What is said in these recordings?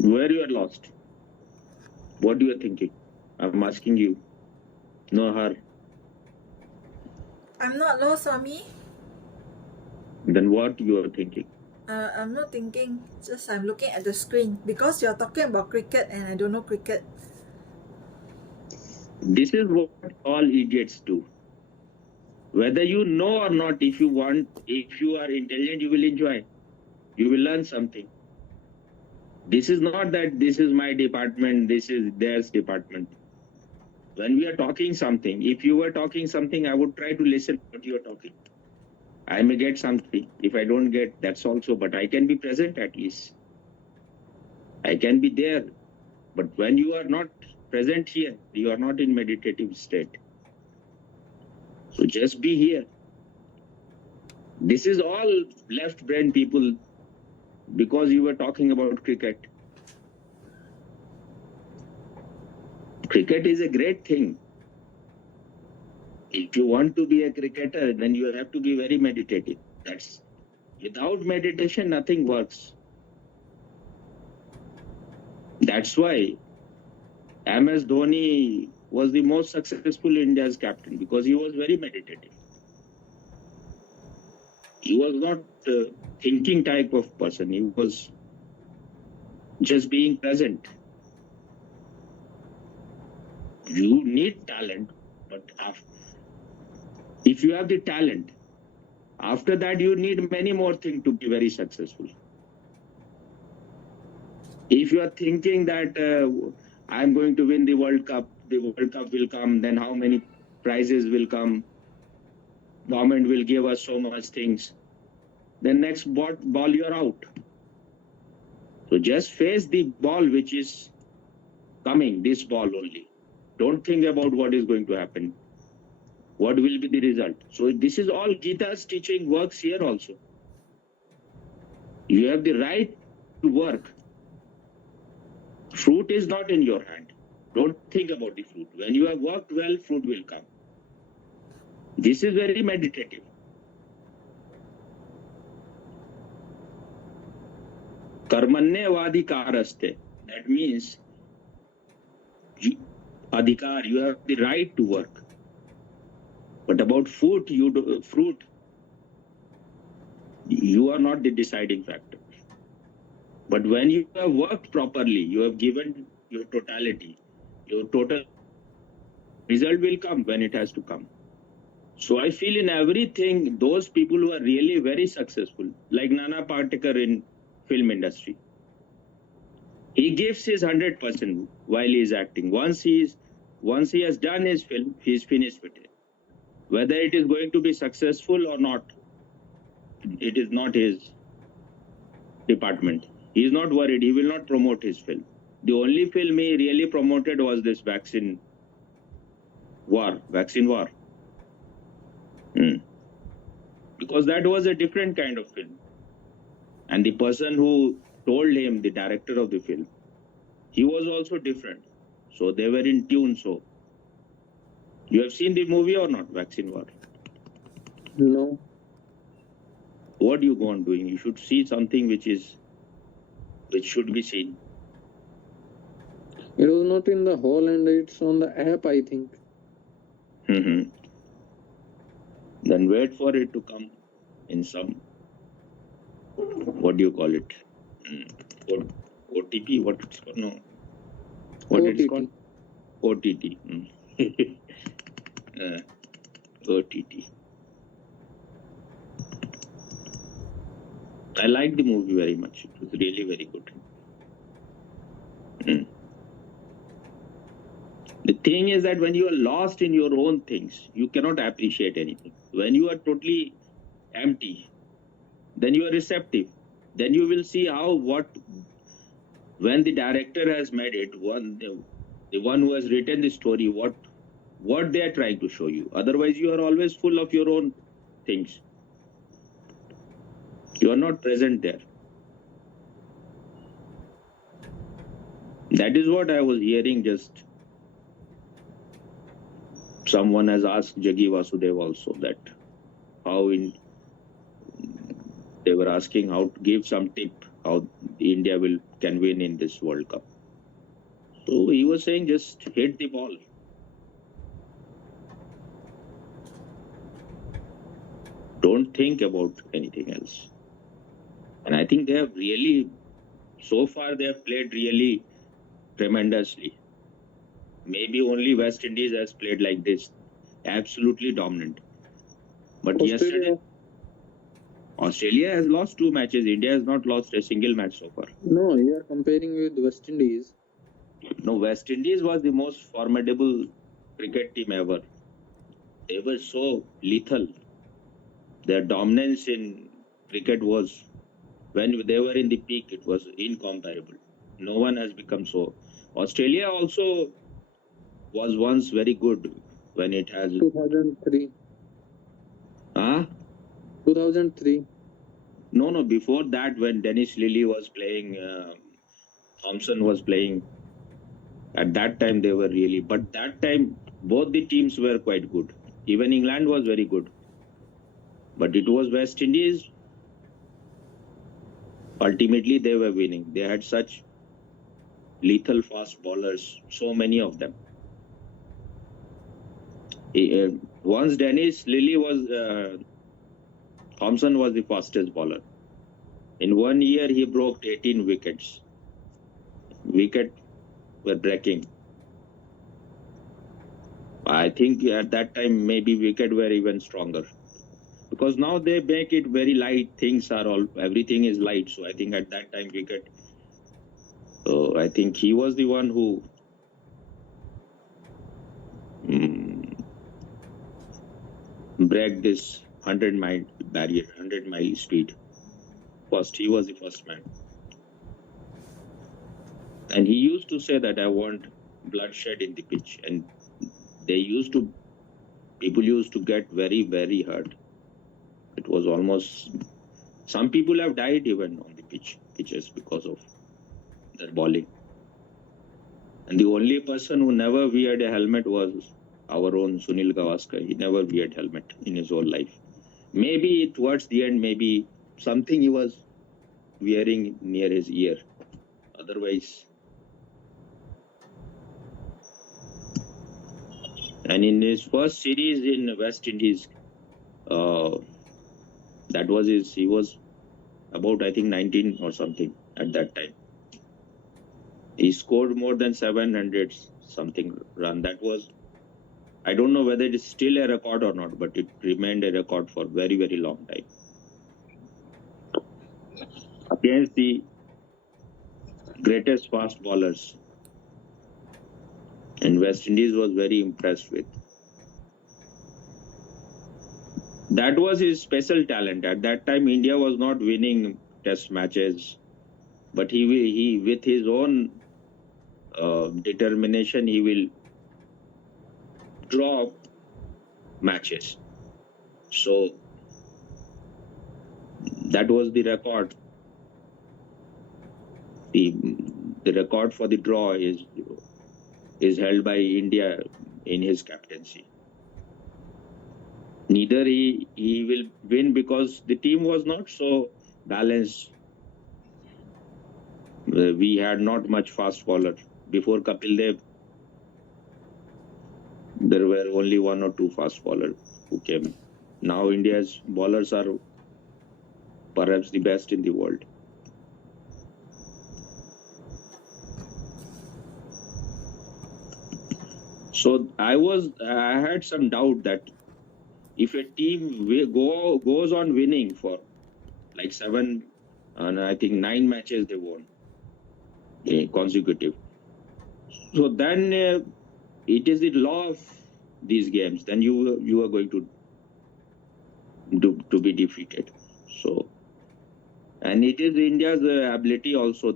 Where you are lost? What you are thinking? I'm asking you. No, her. I'm not lost, Swami. Then what you are thinking? I'm not thinking. Just I'm looking at the screen because you're talking about cricket and I don't know cricket. This is what all idiots do. Whether you know or not, if you are intelligent, you will enjoy. You will learn something. This is not that this is my department, this is theirs department. When we are talking something, if you were talking something, I would try to listen what you are talking. I may get something. If I don't get, that's also, but I can be present at least. I can be there. But when you are not present here, you are not in meditative state. So just be here. This is all left brain people because you were talking about cricket. Cricket is a great thing. If you want to be a cricketer, then you have to be very meditative. That's without meditation, nothing works. That's why MS Dhoni was the most successful India's captain because he was very meditative. He was not a thinking type of person. He was just being present. You need talent, but if you have the talent, after that you need many more things to be very successful. If you are thinking that I'm going to win the World Cup will come, then how many prizes will come? Government will give us so much things. Then next ball you're out. So just face the ball which is coming, this ball only. Don't think about what is going to happen. What will be the result? So this is all Gita's teaching works here also. You have the right to work. Fruit is not in your hand. Don't think about the fruit. When you have worked well, fruit will come. This is very meditative. Karmanyavadikaraste. That means adhikar, you have the right to work. But about fruit, you are not the deciding factor. But when you have worked properly, you have given your totality, your total result will come when it has to come. So I feel in everything, those people who are really very successful, like Nana Patekar in film industry, he gives his 100% while he is acting. Once he has done his film, he is finished with it. Whether it is going to be successful or not, it is not his department. He is not worried. He will not promote his film. The only film he really promoted was this vaccine war. Because that was a different kind of film. And the person who told him, the director of the film, he was also different. So they were in tune. So you have seen the movie or not, Vaccine War? No. What do you go on doing? You should see something which should be seen. It was not in the hall and it's on the app, I think. Then wait for it to come in some, what do you call it? OTP, what it's called? No. What OTT. it's called? OTT. OTT. I liked the movie very much. It was really very good. The thing is that when you are lost in your own things, you cannot appreciate anything. When you are totally empty, then you are receptive. Then you will see when the director has made it, the one who has written the story, what they are trying to show you. Otherwise, you are always full of your own things. You are not present there. That is what I was hearing. Just someone has asked Jagi Vasudev also that they were asking how to give some tip how India can win in this World Cup. So he was saying just hit the ball. Don't think about anything else. And I think they have really, so far they have played really tremendously. Maybe only West Indies has played like this, absolutely dominant. But yesterday, Australia has lost 2 matches. India has not lost a single match so far. No, you are comparing with West Indies. No, West Indies was the most formidable cricket team ever. They were so lethal. Their dominance in cricket was, when they were in the peak, it was incomparable. No one has become so. Australia also was once very good when it has. 2003. Huh? 2003. No, before that, when Dennis Lilly was playing, Thompson was playing, at that time they were really, but that time both the teams were quite good. Even England was very good. But it was West Indies. Ultimately, they were winning. They had such lethal fast bowlers, so many of them. Once Dennis Lilly was, Thompson was the fastest bowler. In 1 year, he broke 18 wickets. Wicket were breaking. I think at that time, maybe wicket were even stronger. Because now they make it very light. Everything is light. So I think at that time, wicket. So I think he was the one who break this 100-mile barrier, 100-mile speed. First, he was the first man. And he used to say that I want bloodshed in the pitch. And people used to get very, very hurt. It was almost, some people have died even on the pitches because of their bowling. And the only person who never weared a helmet was our own Sunil Gavaskar. He never weared helmet in his whole life. Maybe towards the end, maybe something he was wearing near his ear. Otherwise, and in his first series in West Indies, he was about, I think, 19 or something at that time. He scored more than 700 something run. That was, I don't know whether it is still a record or not, but it remained a record for very, very long time. Against the greatest fast bowlers. And West Indies was very impressed with. That was his special talent. At that time, India was not winning test matches, but he with his own determination, he will draw matches. So that was the record. The record for the draw is held by India in his captaincy. Neither he will win because the team was not so balanced. We had not much fast bowler. Before Kapil Dev, there were only 1 or 2 fast bowlers who came. Now India's bowlers are perhaps the best in the world. So I had some doubt that if a team goes on winning for like 7 and I think 9 matches they won consecutive. So then it is the law of these games. Then you are going to be defeated. So, and it is India's ability also.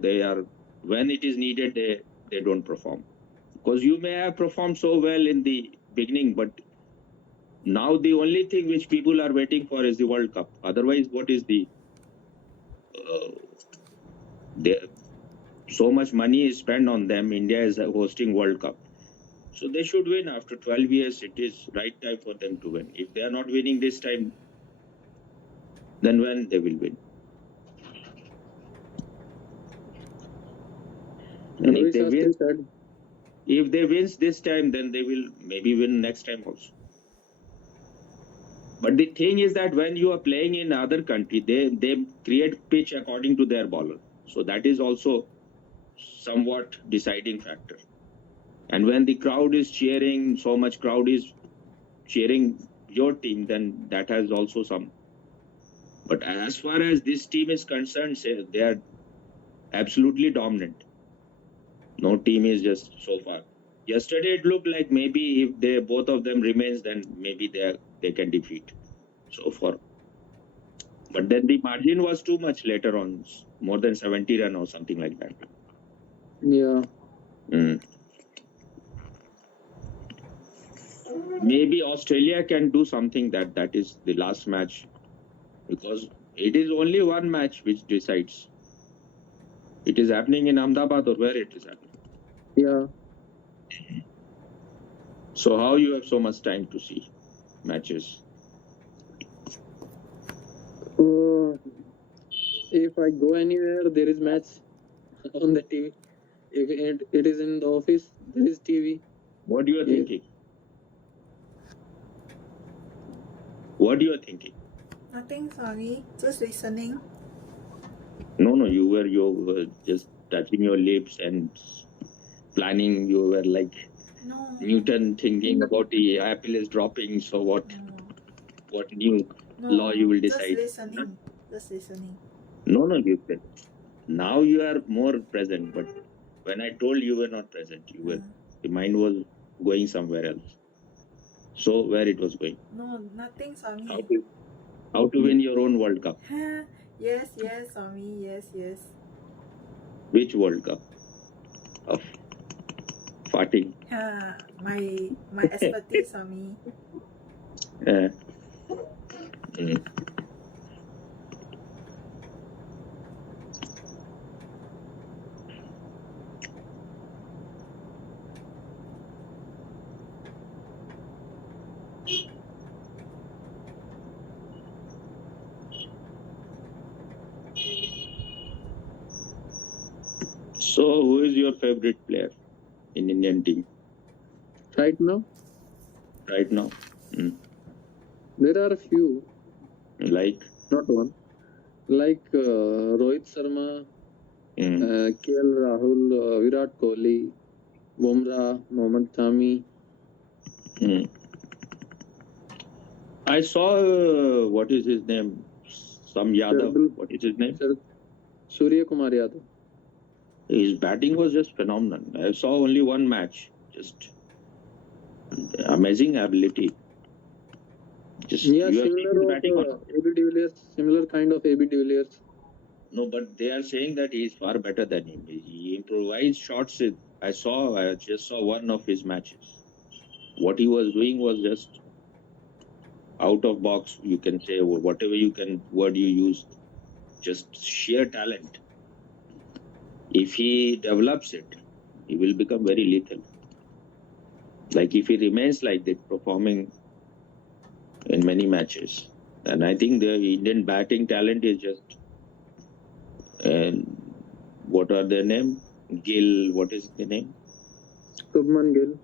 When it is needed, they don't perform. Because you may have performed so well in the beginning, but now the only thing which people are waiting for is the World Cup. Otherwise, what is so much money is spent on them. India is hosting World Cup. So they should win after 12 years. It is right time for them to win. If they are not winning this time, then when they will win? they Shastri win, said. if they wins this time, then they will maybe win next time also. But the thing is that when you are playing in other country, they create pitch according to their bowler. So that is also somewhat deciding factor. And when the crowd is cheering, so much crowd is cheering your team, then that has also some. But as far as this team is concerned, say, they are absolutely dominant. No team is just so far. Yesterday it looked like maybe if they both of them remains, then maybe they can defeat so far. But then the margin was too much later on, more than 70 run or something like that. Yeah. Maybe Australia can do something that is the last match, because it is only one match which decides. It is happening in Ahmedabad or where it is happening. Yeah. So how you have so much time to see matches? If I go anywhere, there is match on the TV. If it is in the office, there is TV. What you are Yeah. thinking? What you are thinking? Nothing, sorry. Just listening. No, you were just touching your lips and planning. You were like No. Newton thinking about the apple is dropping. So what new No. law you will Just decide? listening. Just listening. No, you said. Now you are more present, but when I told you were not present, the mind was going somewhere else. So where it was going? No, nothing, Swami. How to win your own World Cup? Yes, Swami. Yes. Which World Cup? Of farting. My expertise, Swami. So who is your favorite player in Indian team Right now, right now? there are a few, Like not one. Like Rohit Sharma, KL Rahul, Virat Kohli, Bumrah, Mohammad Shami. I saw what is his name? Some Yadav. What is his name? Surya Kumar Yadav. His batting was just phenomenal. I saw only one match. Just amazing ability. Just Yeah, you have seen his similar batting or of not? AB de Villiers, similar kind of AB de Villiers. No, but they are saying that he is far better than him. He improvised shots. I just saw one of his matches. What he was doing was just out of box. You can say whatever word you use. Just sheer talent. If he develops it, he will become very lethal. Like if he remains like that, performing in many matches. And I think the Indian batting talent is just, what are their name? Gill, what is the name? Shubman Gill.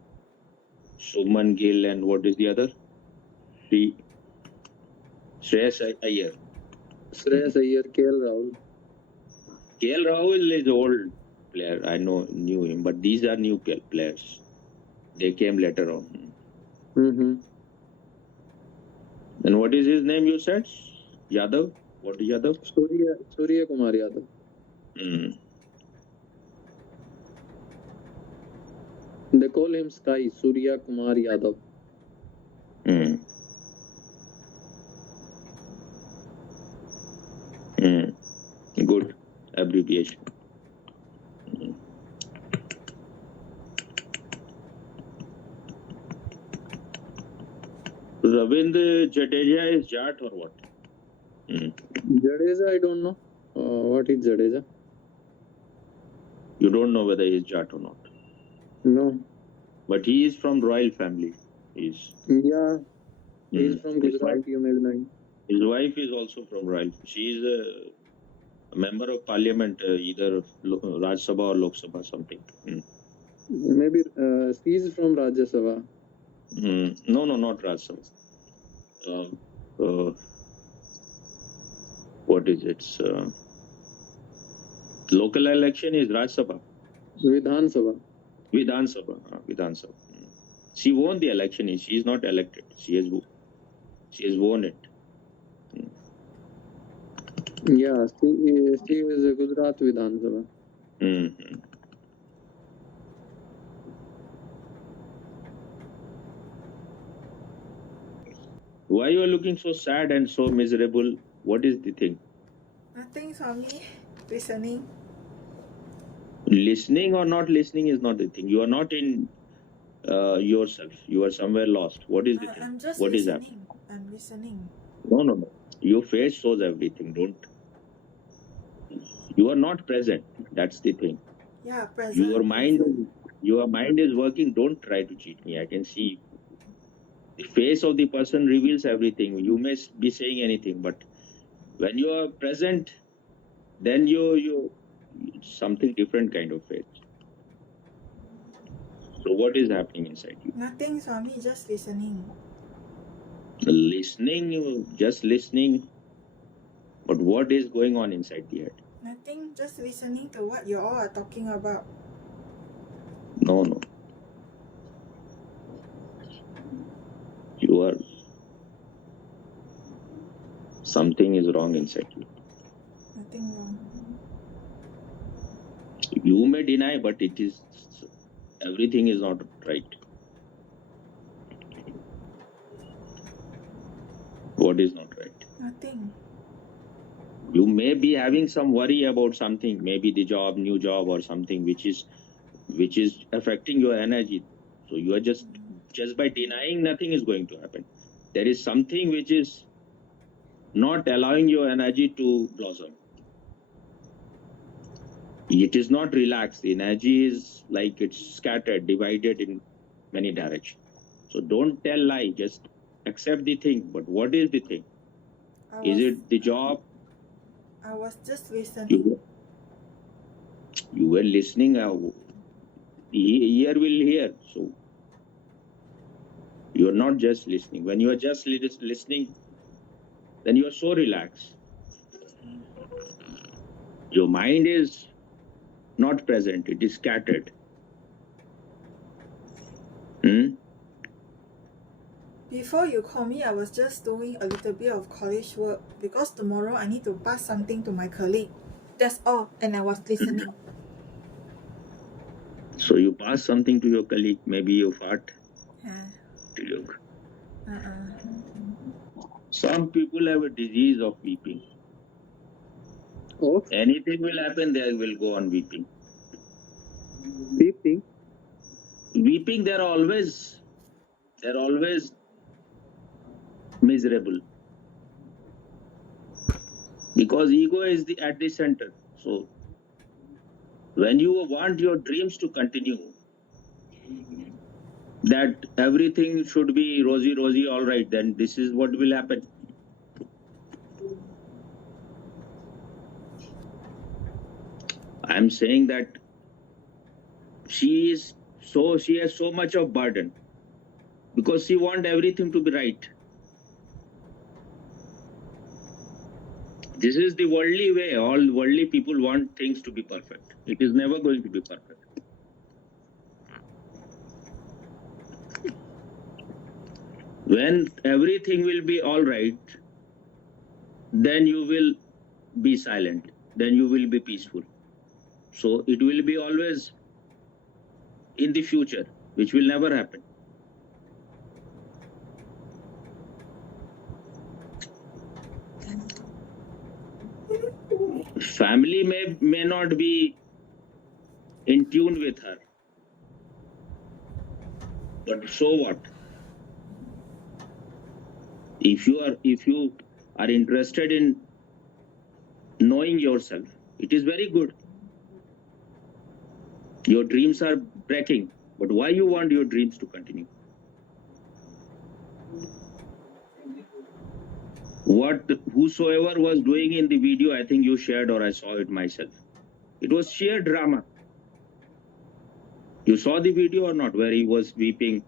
Shubman Gill, and what is the other? Shreyas Iyer. Shreyas Iyer, KL Rahul. KL Rahul is old player. I knew him, but these are new players. They came later on. And what is his name you said? Yadav? What is Yadav? Surya Kumar Yadav. They call him Sky, Surya Kumar Yadav. Good abbreviation. Ravindra Jadeja is Jat or what? Jadeja, I don't know. What is Jadeja? You don't know whether he is Jat or not. No. But he is from royal family. Yeah. He is from Gujarat, you may know. His wife is also from royal. She is A member of parliament, either Raj Sabha or Lok Sabha, something. Maybe she is from Rajya Sabha. No, not Raj Sabha. What is it? Local election is Raj Sabha. Vidhan Sabha. Vidhan Sabha. Vidhan Sabha. She won the election. She is not elected. She has won it. Yeah, she is a Gujarat Vidhan Sabha. Why you are looking so sad and so miserable? What is the thing? Nothing, Swami. Listening. Listening or not listening is not the thing. You are not in yourself. You are somewhere lost. What is the thing? I'm just What is listening. I'm listening. No. Your face shows everything. Don't. You are not present. That's the thing. Yeah, present. Your mind present. is working. Don't try to cheat me. I can see. The face of the person reveals everything. You may be saying anything, but when you are present, then you something different kind of face. So what is happening inside you? Nothing, Swami. Just listening. Listening, just listening. But what is going on inside the head? Nothing. Just listening to what you all are talking about. No. You are. Something is wrong inside you. Nothing wrong. You may deny, but it is. Everything is not right. What is not right? Nothing. You may be having some worry about something, maybe the job, new job, or something which is affecting your energy. So you are just by denying, nothing is going to happen. There is something which is not allowing your energy to blossom. It is not relaxed. The energy is like it's scattered, divided in many directions. So don't tell lie, just accept the thing. But what is the thing? Is it the job? I was just listening. You were listening. Ear will hear. So you are not just listening. When you are just listening, then you are so relaxed. Your mind is not present. It is scattered. Before you call me, I was just doing a little bit of college work because tomorrow I need to pass something to my colleague. That's all, and I was listening. So you pass something to your colleague, maybe you fart. Yeah. Some people have a disease of weeping. Oh, Anything will happen, they will go on weeping. Weeping, they're always miserable. Because ego is at the center. So when you want your dreams to continue, that everything should be rosy, all right, then this is what will happen. I'm saying that she has so much of burden because she wants everything to be right. This is the worldly way. All worldly people want things to be perfect. It is never going to be perfect. When everything will be all right, then you will be silent. Then you will be peaceful. So it will be always in the future, which will never happen. Family may not be in tune with her, but so what? If you are interested in knowing yourself, it is very good. Your dreams are breaking, but why you want your dreams to continue? What whosoever was doing in the video, I think you shared or I saw it myself. It was sheer drama. You saw the video or not, where he was weeping?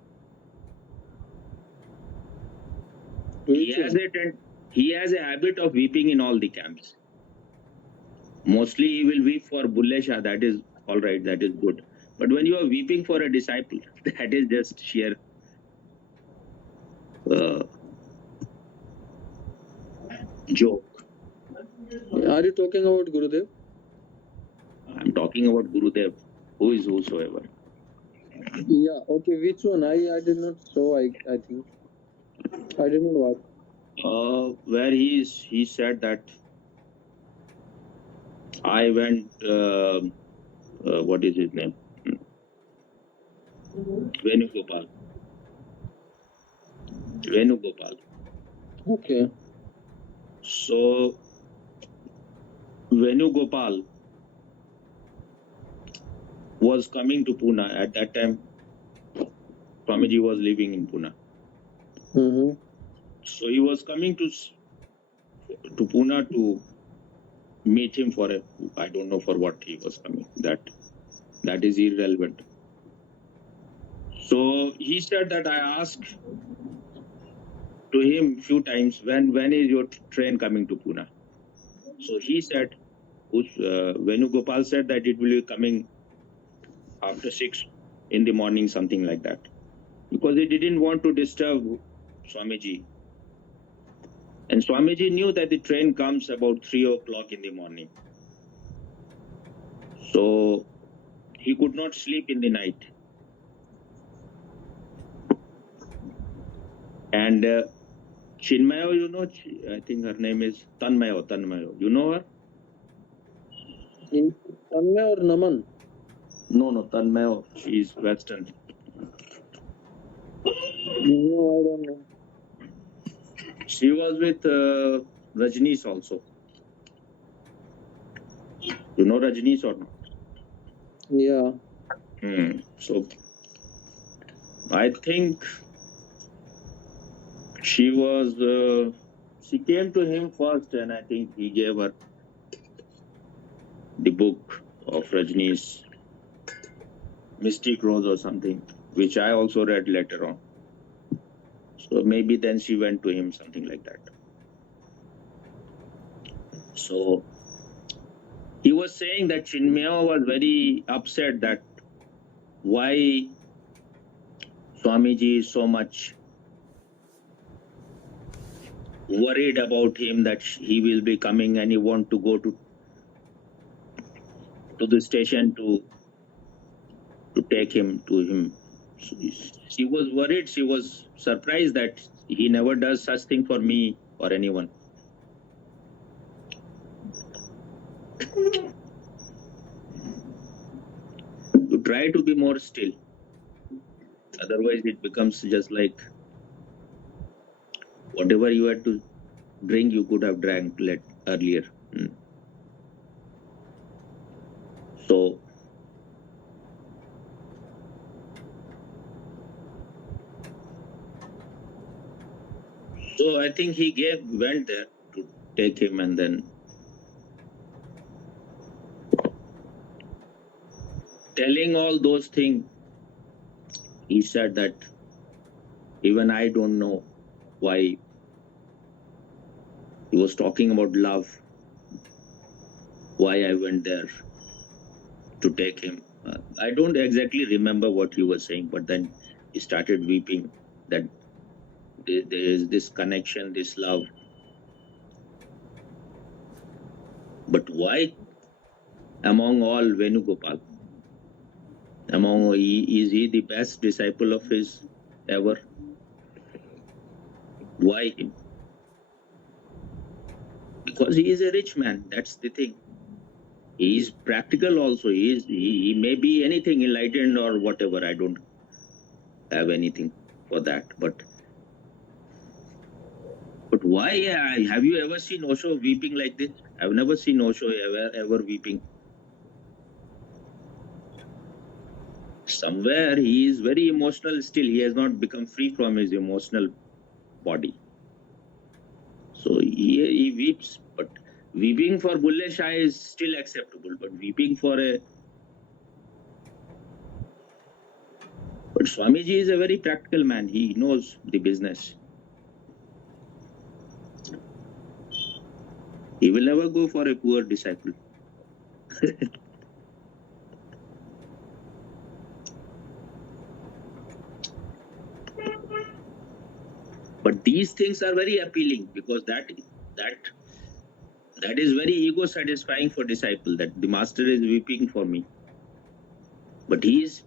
He has a habit of weeping in all the camps. Mostly he will weep for Bulle Shah. That is all right. That is good. But when you are weeping for a disciple, that is just sheer joke. Are you talking about Gurudev? I'm talking about Gurudev, who is whosoever. Yeah. Okay. Which one? I did not saw. I think I did not watch. Where he said that I went. What is his name? Venugopal. Venugopal. Okay. So Venugopal was coming to Pune at that time. Swamiji was living in Pune. Mm-hmm. So he was coming to Pune to meet him for I don't know for what he was coming. That is irrelevant. So he said that I asked to him few times, when is your train coming to Pune? So he said, Venugopal said that it will be coming after 6 in the morning, something like that, because he didn't want to disturb Swamiji. And Swamiji knew that the train comes about 3 o'clock in the morning. So he could not sleep in the night. And Chinmayo, you know, I think her name is Tanmayo. You know her? In Tanmay or Naman? No, Tanmayo. She's Western. No, I don't know. She was with Rajneesh also. You know Rajneesh or not? Yeah. So I think she came to him first, and I think he gave her the book of Rajneesh, Mystic Rose or something, which I also read later on. So maybe then she went to him, something like that. So he was saying that Chinmaya was very upset that why Swamiji is so much worried about him, that he will be coming and he want to go to the station to take him to him. She was worried. She was surprised that he never does such thing for me or anyone. You try to be more still. Otherwise, it becomes just like whatever you had to drink, you could have drank earlier. So I think he went there to take him, and then telling all those things, he said that even I don't know why he was talking about love, why I went there to take him. I don't exactly remember what he was saying, but then he started weeping that there is this connection, this love. But why among all Venugopal? Is he the best disciple of his ever? Why him? Because he is a rich man. That's the thing. He is practical also. He may be anything, enlightened or whatever. I don't have anything for that. But why? Have you ever seen Osho weeping like this? I've never seen Osho ever weeping. Somewhere he is very emotional still. He has not become free from his emotional body. So he weeps, but weeping for Bulle Shah is still acceptable, but weeping for a... But Swamiji is a very practical man. He knows the business. He will never go for a poor disciple. But these things are very appealing because that is very ego satisfying for disciple, that the master is weeping for me. But he is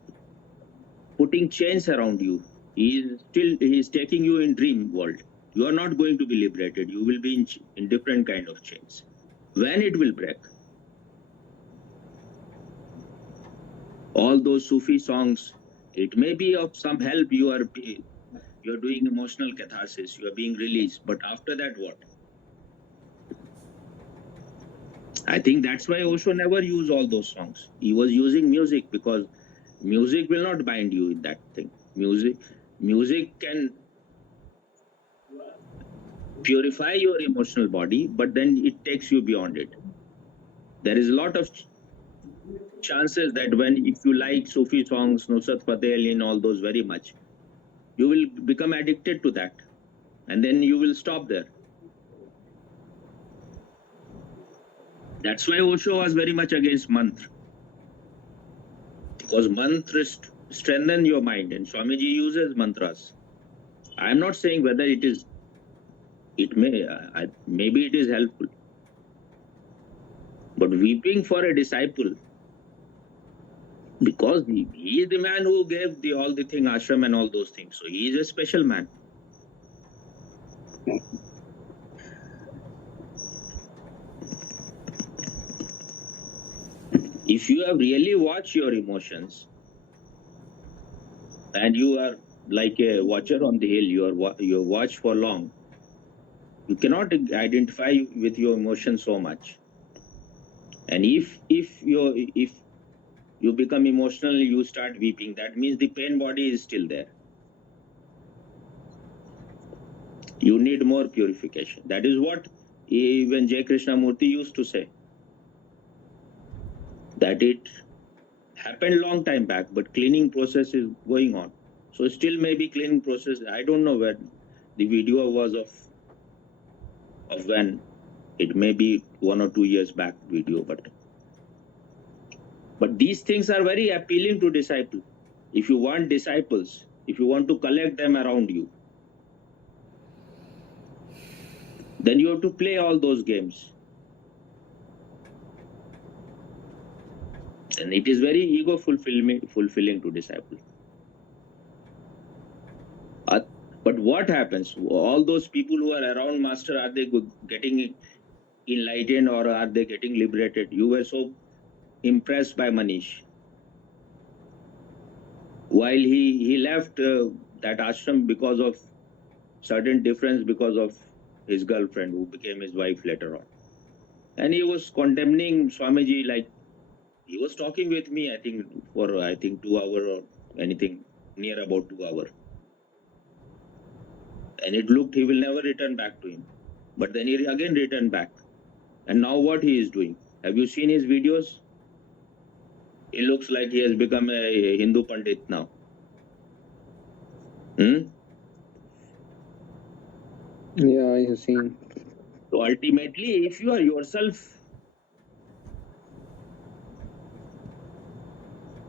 putting chains around you. He is taking you in dream world. You are not going to be liberated. You will be in different kind of chains. When it will break? All those Sufi songs, it may be of some help. You are doing emotional catharsis. You are being released. But after that, what? I think that's why Osho never used all those songs. He was using music because music will not bind you in that thing. Music can purify your emotional body, but then it takes you beyond it. There is a lot of chances that if you like Sufi songs, Nusrat Fateh Ali and all those very much, you will become addicted to that, and then you will stop there. That's why Osho was very much against mantra, because mantras strengthen your mind, and Swamiji uses mantras. I am not saying whether maybe it is helpful, but weeping for a disciple, because he is the man who gave all the thing, ashram and all those things, so he is a special man. If you have really watched your emotions, and you are like a watcher on the hill, you watch for long, you cannot identify with your emotions so much. And if you become emotional, you start weeping, that means the pain body is still there. You need more purification. That is what even J. Krishnamurti used to say, that it happened long time back, but cleaning process is going on. So still maybe cleaning process, I don't know where the video was of when. It may be 1 or 2 years back video, but these things are very appealing to disciples. If you want disciples, if you want to collect them around you, then you have to play all those games. And it is very ego fulfilling to disciples. But what happens? All those people who are around Master, are they getting enlightened or are they getting liberated? You were so impressed by Manish. While he left that ashram because of certain difference, because of his girlfriend who became his wife later on. And he was condemning Swamiji, like he was talking with me, I think for 2 hours or anything near about 2 hours. And it looked he will never return back to him. But then he again returned back. And now what he is doing? Have you seen his videos? He looks like he has become a Hindu Pandit now. Yeah, I have seen. So ultimately, if you are yourself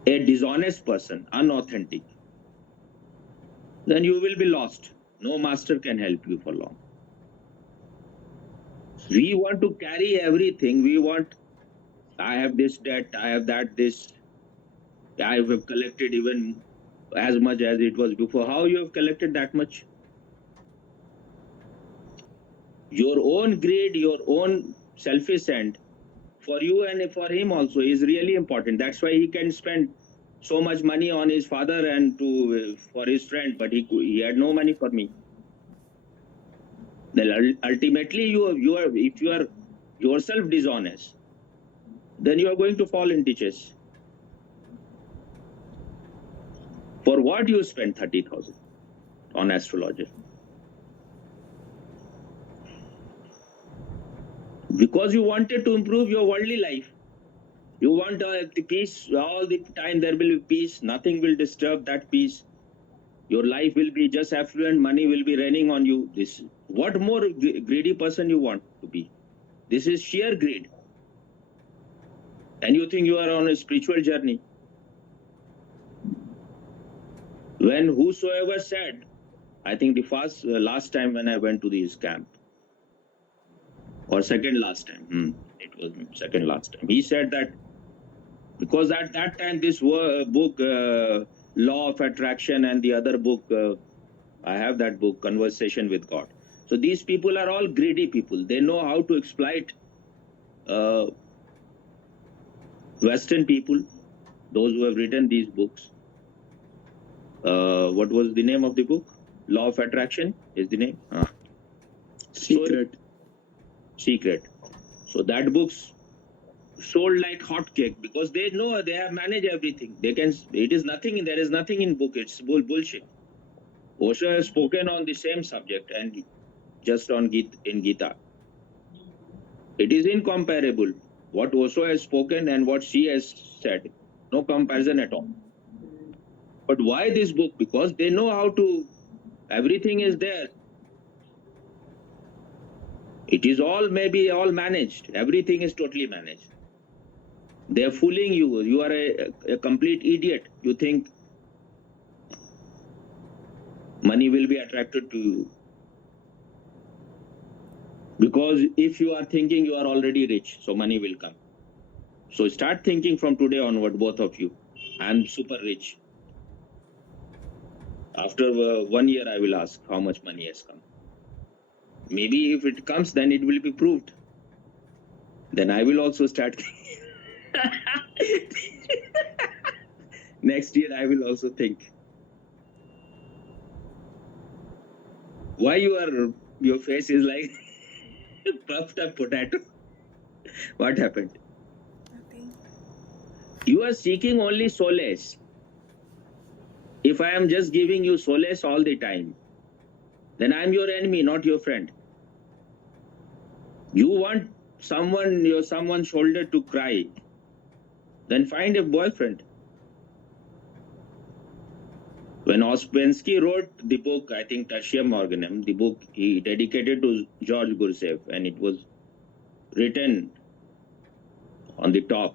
a dishonest person, unauthentic, then you will be lost. No master can help you for long. We want to carry everything. We want, I have this debt, I have that, this. I have collected even as much as it was before. How you have collected that much? Your own greed, your own selfish end, for you and for him also, is really important. That's why he can spend so much money on his father and for his friend, but he had no money for me. Then ultimately, if you are yourself dishonest, then you are going to fall in ditches. For what you spend 30,000 on astrology? because you wanted to improve your worldly life. You want the peace all the time. There will be peace. Nothing will disturb that peace. Your life will be just affluent. Money will be raining on you. This what more greedy person you want to be? This is sheer greed. And you think you are on a spiritual journey. When whosoever said, I think the last time when I went to this camp, or second last time, it was second last time, he said that because at that time this book, Law of Attraction, and the other book, I have that book, Conversation with God. So these people are all greedy people. They know how to exploit Western people, those who have written these books. What was the name of the book? Law of Attraction is the name. Secret. Secret. So that book's sold like hotcake because they know they have managed everything. They can. It is nothing. There is nothing in book. It's bullshit. Osho has spoken on the same subject and just on in Gita. It is incomparable. What Osho has spoken and what she has said, no comparison at all. But why this book? Because they know how to. Everything is there. It is all maybe all managed. Everything is totally managed. They are fooling you. You are a complete idiot. You think money will be attracted to you. Because if you are thinking you are already rich, so money will come. So start thinking from today onward, both of you. I am super rich. After 1 year, I will ask how much money has come. Maybe if it comes, then it will be proved. Then I will also start. Next year, I will also think. Why your face is like puffed up potato? What happened? Nothing. You are seeking only solace. If I am just giving you solace all the time, then I am your enemy, not your friend. You want someone's shoulder to cry, then find a boyfriend. When Ouspensky wrote the book, I think Tertium Organum, the book he dedicated to George Gurdjieff, and it was written on the top,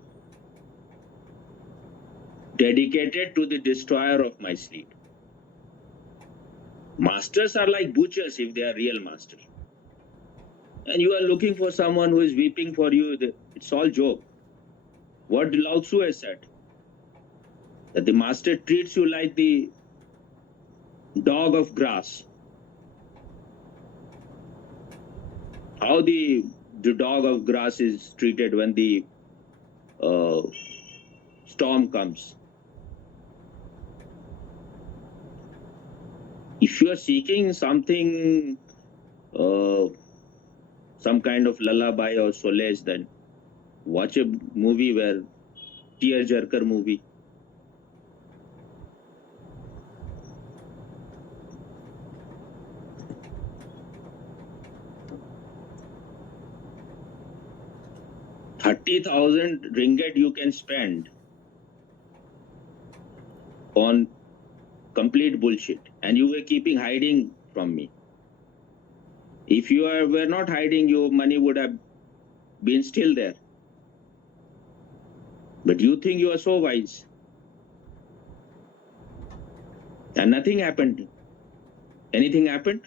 dedicated to the destroyer of my sleep. Masters are like butchers if they are real masters. And you are looking for someone who is weeping for you. It's all joke. What Lao Tzu has said, that the master treats you like the dog of grass. How the dog of grass is treated when the storm comes. If you are seeking something, some kind of lullaby or solace, then watch a movie where tear-jerker movie. ₹30,000 you can spend on complete bullshit, and you were keeping hiding from me. If you were not hiding, your money would have been still there. But you think you are so wise. And nothing happened. Anything happened?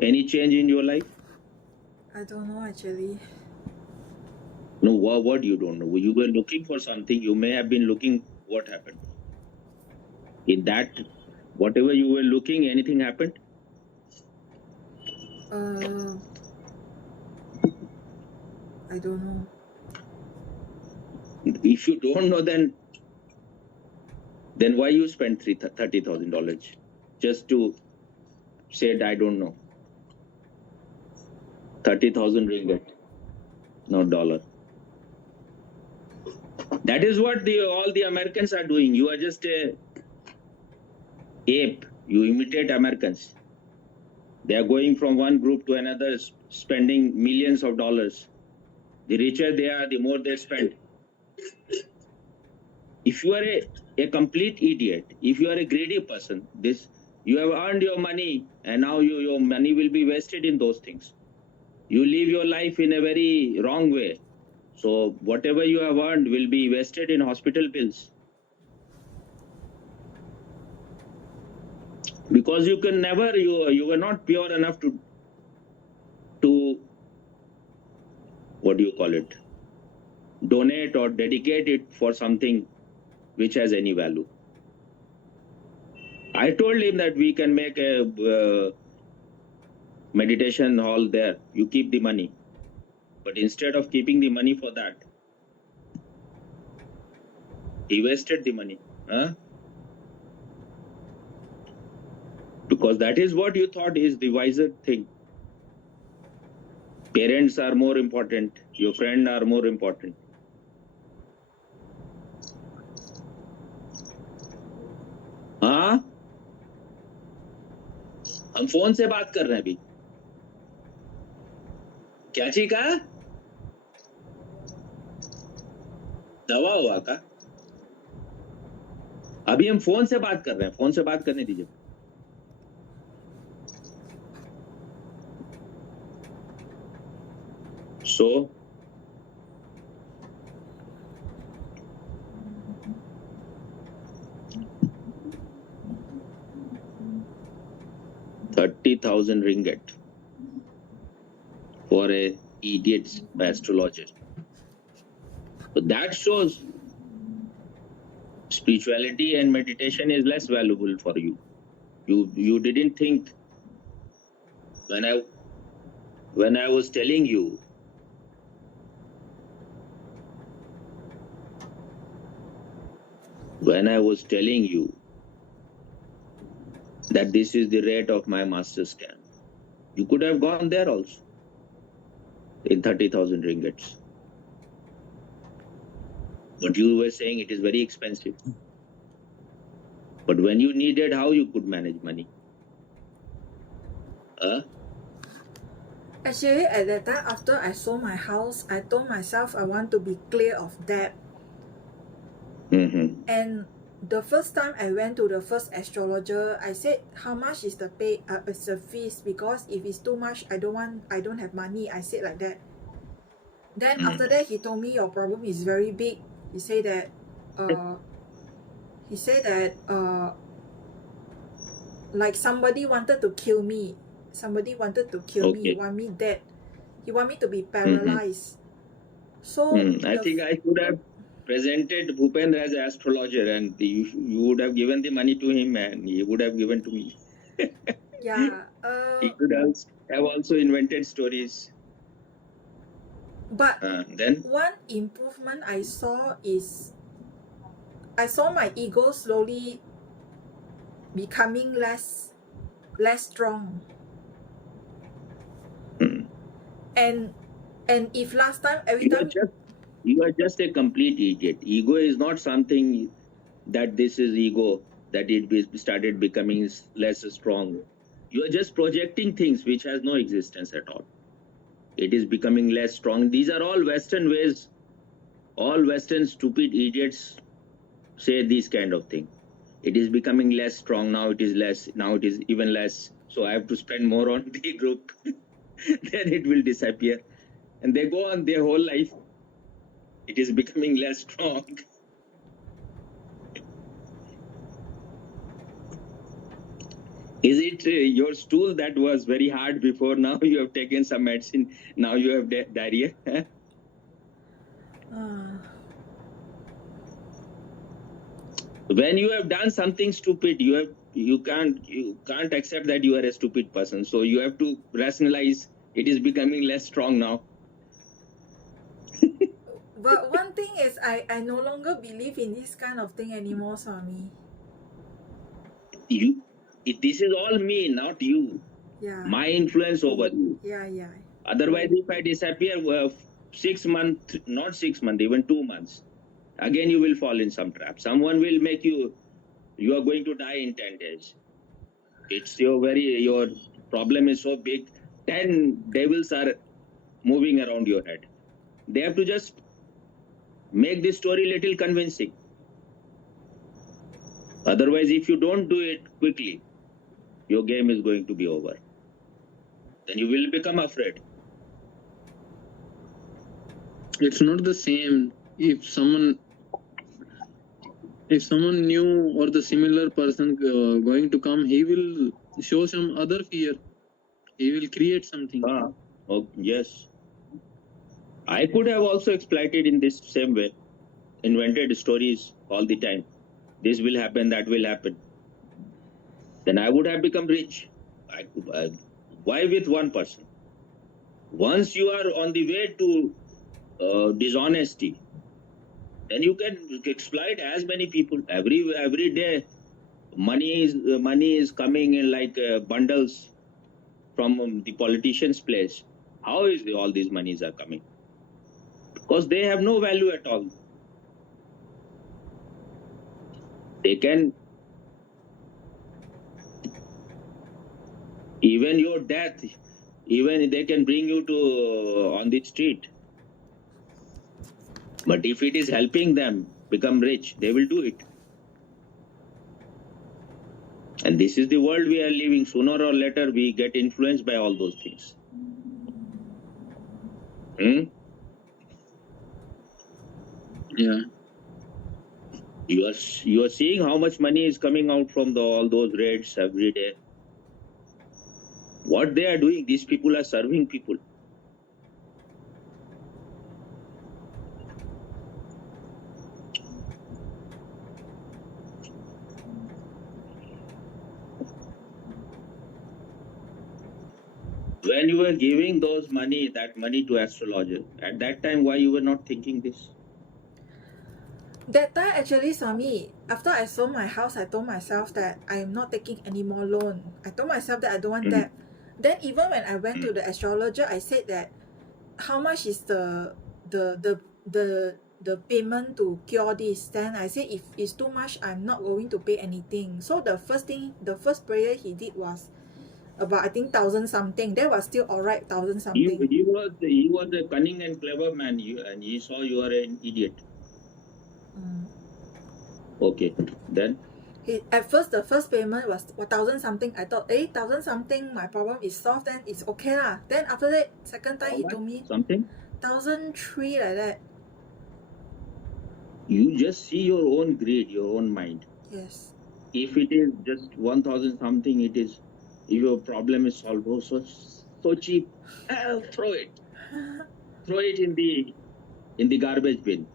Any change in your life? I don't know actually. No, what you don't know? You were looking for something. You may have been looking. What happened? In that, whatever you were looking, anything happened? I don't know. If you don't know, then why you spend $30,000 just to say I don't know? 30,000 ringgit, no dollar. That is what all the Americans are doing. You are just a ape. You imitate Americans. They are going from one group to another, spending millions of dollars. The richer they are, the more they spend. If you are a complete idiot, if you are a greedy person, this you have earned your money and now your money will be wasted in those things. You live your life in a very wrong way. So whatever you have earned will be wasted in hospital bills. Because you can never, you were not pure enough to what do you call it, donate or dedicate it for something which has any value. I told him that we can make a meditation hall there. You keep the money. But instead of keeping the money for that, he wasted the money. Huh? Because that is what you thought is the wiser thing. Parents are more important. Your friends are more important. हाँ, हम phone से बात कर रहे हैं अभी. क्या चीज का दवा हुआ का? अभी हम फोन से बात कर रहे हैं. फोन से बात करने दीजिए. So, $30,000 for a idiot astrologer. So that shows spirituality and meditation is less valuable for you. You didn't think when I was telling you that this is the rate of my master scan, you could have gone there also in 30,000 ringgits. But you were saying it is very expensive. But when you needed, how you could manage money? Actually, at that time, after I sold my house, I told myself I want to be clear of debt. Mm-hmm. And the first time I went to the first astrologer, I said, how much is the pay? It's the fees, because if it's too much, I don't have money. I said like that. Then after that, he told me your problem is very big. He said that, like somebody wanted to kill me. Somebody wanted to kill me. He Okay. want me dead. He want me to be paralyzed. So I think I should have presented Bhupendra as an astrologer, and you would have given the money to him, and he would have given to me. yeah. He could have also invented stories. But Then one improvement I saw is I saw my ego slowly becoming less strong. And if last time every time you are just a complete idiot. Ego is not something that this is ego, that it started becoming less strong. You are just projecting things which has no existence at all. It is becoming less strong. These are all Western ways. All Western stupid idiots say these kind of thing. It is becoming less strong. Now it is less. Now it is even less. So I have to spend more on the group. Then it will disappear. And they go on their whole life. It is becoming less strong. Is it your stool that was very hard before? Now you have taken some medicine. Now you have diarrhea. When you have done something stupid, you can't accept that you are a stupid person. So you have to rationalize. It is becoming less strong now. But one thing is I no longer believe in this kind of thing anymore, Swami. This is all me, not you. Yeah. My influence over you. Yeah. Otherwise, if I disappear 6 months, not 6 months, even 2 months, again you will fall in some trap. Someone will make you are going to die in 10 days. It's your problem is so big, 10 devils are moving around your head. They have to just make this story little convincing. Otherwise, if you don't do it quickly, your game is going to be over. Then you will become afraid. It's not the same. If someone new or the similar person going to come, he will show some other fear. He will create something. Oh, yes. I could have also exploited in this same way, invented stories all the time. This will happen, that will happen. Then I would have become rich. Why with one person? Once you are on the way to dishonesty, then you can exploit as many people. Every day, money is coming in like bundles from the politicians' place. How is all these monies are coming? Because they have no value at all. They can, even your death, even they can bring you to on the street. But if it is helping them become rich, they will do it. And this is the world we are living. Sooner or later, we get influenced by all those things. Yeah. You are seeing how much money is coming out from all those raids every day. What they are doing, these people are serving people. When you were giving that money to astrologer, at that time, why you were not thinking this? That time actually, Swami, after I sold my house, I told myself that I am not taking any more loan. I told myself that I don't want that. Then even when I went to the astrologer, I said that how much is the payment to cure this? Then I said if it's too much, I'm not going to pay anything. So the first prayer he did was about I think 1,000 something. That was still alright, 1,000 something. He was a cunning and clever man, and he saw you are an idiot. Okay, then At first, the first payment was 1,000 something. I thought, 1,000 something, my problem is solved, then it's okay lah. Then after that, second time he told me something 1,003 like that. You just see your own greed, your own mind. Yes. If it is just 1,000 something, it is. If your problem is solved, oh, so cheap, throw it in the garbage bin.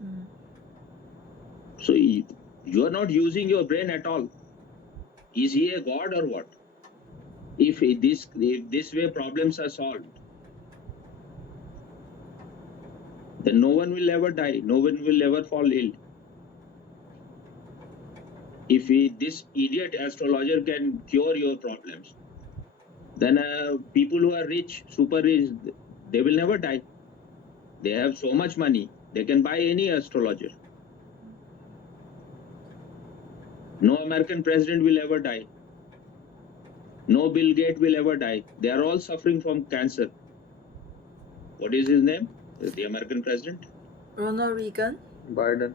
So you are not using your brain at all. Is he a god or what? If this way problems are solved, then no one will ever die. No one will ever fall ill. If this idiot astrologer can cure your problems, then people who are rich, super rich, they will never die. They have so much money, they can buy any astrologer. No American president will ever die. No Bill Gates will ever die. They are all suffering from cancer. What is his name? The American president? Ronald Reagan? Biden.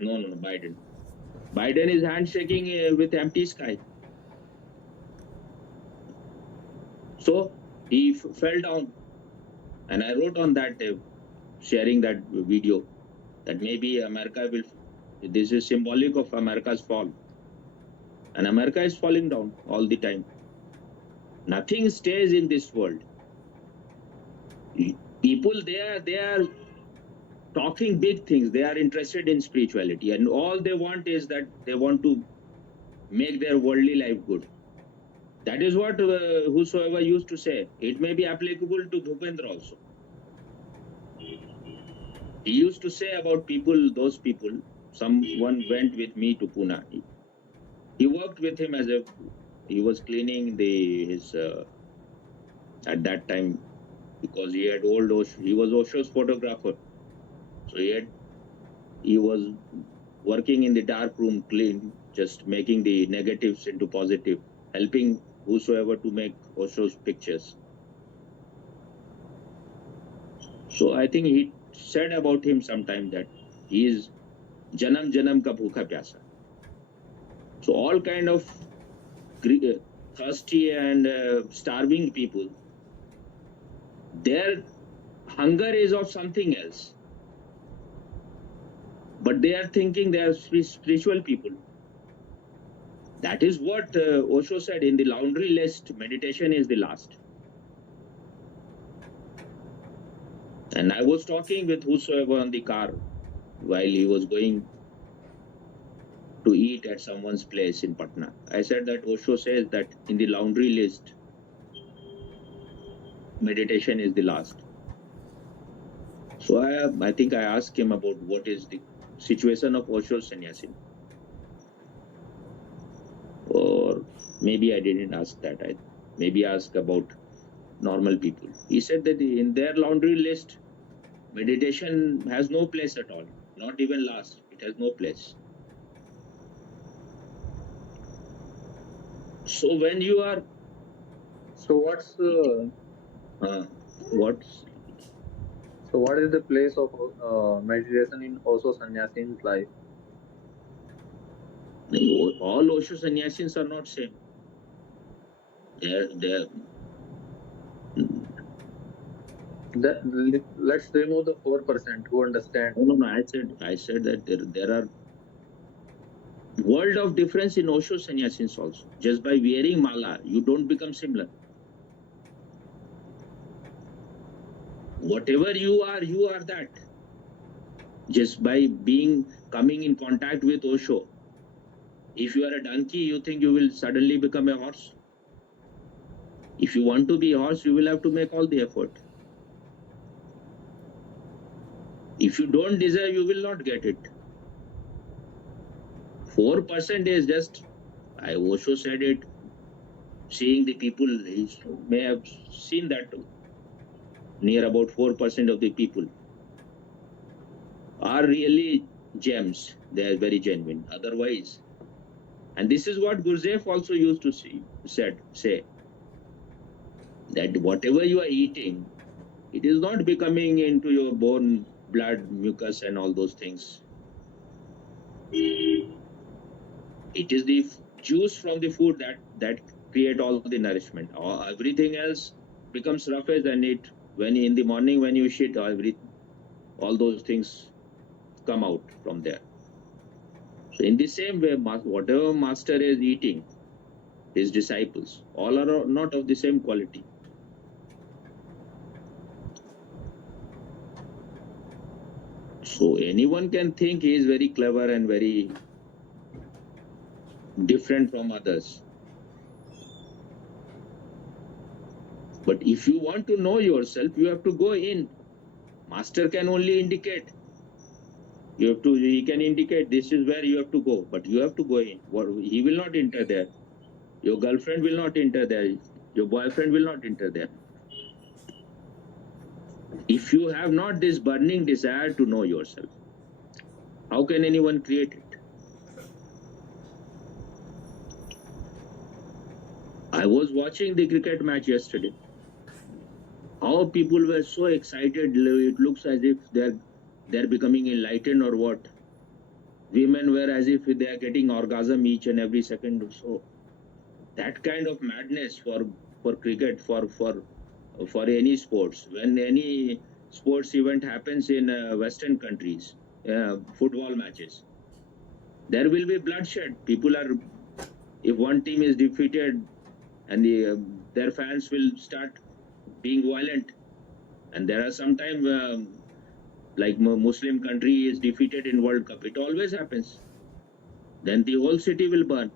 No, Biden. Biden is handshaking with empty sky. So he fell down. And I wrote on that, sharing that video, that maybe America will, this is symbolic of America's fall. And America is falling down all the time. Nothing stays in this world. People, they are talking big things. They are interested in spirituality. And all they want is that they want to make their worldly life good. That is what whosoever used to say. It may be applicable to Bhupendra also. He used to say about people, those people, someone went with me to Pune. He worked with him he was cleaning his at that time, because he had he was Osho's photographer. So he was working in the dark room, just making the negatives into positive, helping whosoever to make Osho's pictures. So I think he said about him sometime that he is Janam Janam ka bhukha pyasa. So all kind of thirsty and starving people, their hunger is of something else. But they are thinking they are spiritual people. That is what Osho said in the laundry list, meditation is the last. And I was talking with whosoever on the car while he was going to eat at someone's place in Patna. I said that Osho says that in the laundry list, meditation is the last. So I think I asked him about what is the situation of Osho's sannyasin. Or maybe I didn't ask that. I maybe asked about normal people. He said that in their laundry list, meditation has no place at all. Not even last. It has no place. So when you are So what is the place of meditation in Osho Sannyasin's life? all Osho sannyasins are not same. They're Let's remove the 4% who understand. no. I said that there are world of difference in Osho sannyasins also. Just by wearing mala, you don't become similar. Whatever you are that. Just by coming in contact with Osho. If you are a donkey, you think you will suddenly become a horse. If you want to be a horse, you will have to make all the effort. If you don't deserve, you will not get it. 4% is just, Osho said it, seeing the people, he may have seen that too. Near about 4% of the people are really gems. They are very genuine. Otherwise, and this is what Gurdjieff also used to say, that whatever you are eating, it is not becoming into your bone, blood, mucus and all those things. It is the juice from the food that create all the nourishment. Everything else becomes roughage, and when in the morning when you shit, all those things come out from there. So in the same way, whatever master is eating, his disciples, all are not of the same quality. So anyone can think he is very clever and very different from others. But if you want to know yourself, you have to go in. Master can only indicate. He can indicate this is where you have to go, but you have to go in. He will not enter there. Your girlfriend will not enter there. Your boyfriend will not enter there. If you have not this burning desire to know yourself, how can anyone create it? I was watching the cricket match yesterday. How people were so excited. It looks as if they're becoming enlightened or what. Women were as if they are getting orgasm each and every second or so. That kind of madness for cricket, for any sports. When any sports event happens in Western countries, football matches, there will be bloodshed. If one team is defeated, and their fans will start being violent. And there are sometimes, like Muslim country is defeated in World Cup. It always happens. Then the whole city will burn.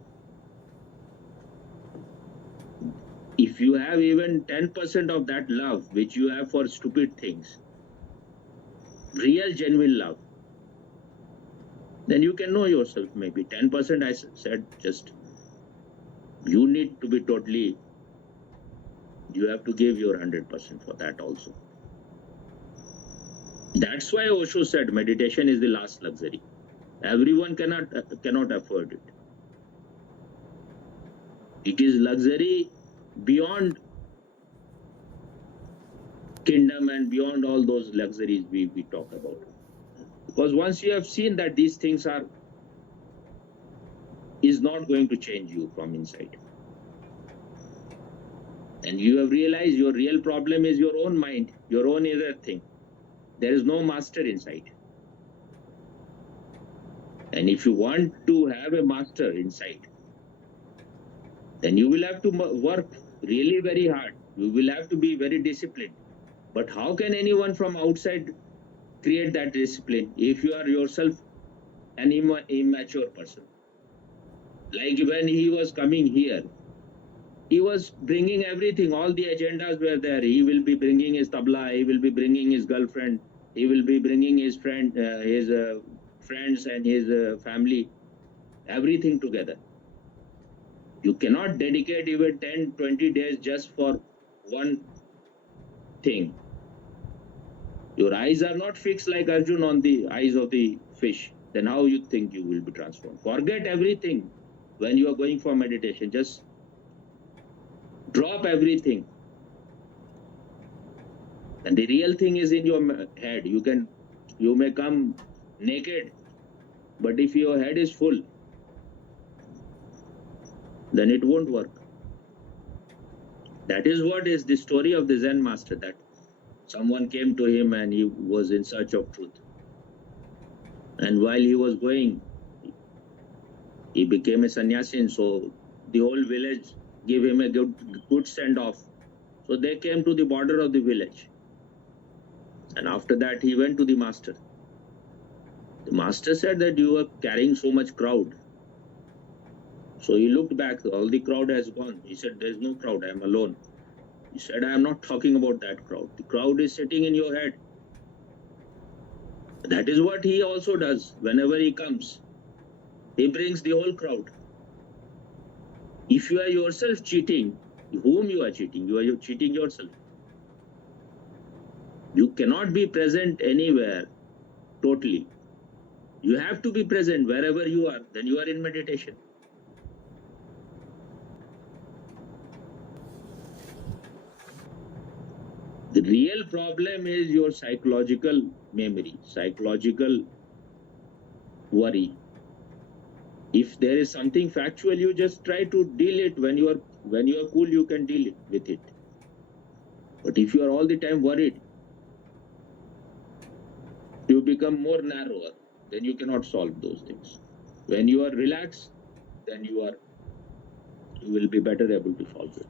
If you have even 10% of that love, which you have for stupid things, real genuine love, then you can know yourself. Maybe 10%, I said, just you need to be totally, you have to give your 100% for that also. That's why Osho said meditation is the last luxury. Everyone cannot afford it. It is luxury beyond kingdom and beyond all those luxuries we talk about. Because once you have seen that these things is not going to change you from inside, and you have realized your real problem is your own mind, your own inner thing. There is no master inside. And if you want to have a master inside, then you will have to work really very hard. You will have to be very disciplined. But how can anyone from outside create that discipline if you are yourself an immature person? Like when he was coming here, he was bringing everything, all the agendas were there. He will be bringing his tabla, he will be bringing his girlfriend, he will be bringing his friends and his family, everything together. You cannot dedicate even 10, 20 days just for one thing. Your eyes are not fixed like Arjun on the eyes of the fish. Then how you think you will be transformed? Forget everything when you are going for meditation. Just drop everything. And the real thing is in your head. You may come naked, but if your head is full, then it won't work. That is what is the story of the Zen master, that someone came to him and he was in search of truth. And while he was going, he became a sannyasin. So the whole village gave him a good send off. So they came to the border of the village. And after that, he went to the master. The master said that you are carrying so much crowd. So he looked back, all the crowd has gone. He said, there is no crowd, I am alone. He said, I am not talking about that crowd. The crowd is sitting in your head. That is what he also does whenever he comes. He brings the whole crowd. If you are yourself cheating, whom you are cheating? You are cheating yourself. You cannot be present anywhere totally. You have to be present wherever you are, then you are in meditation. The real problem is your psychological memory, psychological worry. If there is something factual, you just try to deal it. When you are cool, you can deal it with it. But if you are all the time worried, you become more narrower. Then you cannot solve those things. When you are relaxed, then you will be better able to solve it.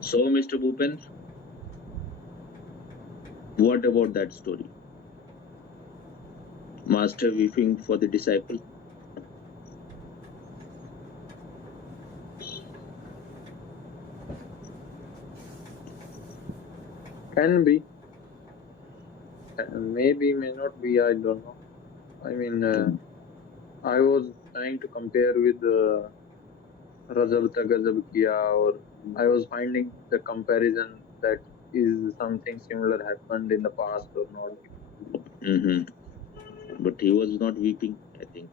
So, Mr. Bhupendra, what about that story? Master weeping for the disciple? Can be. Maybe, may not be, I don't know. I mean, I was trying to compare with Rajab Ta Gazab Kiya, or I was finding the comparison that is something similar happened in the past or not. But he was not weeping, I think.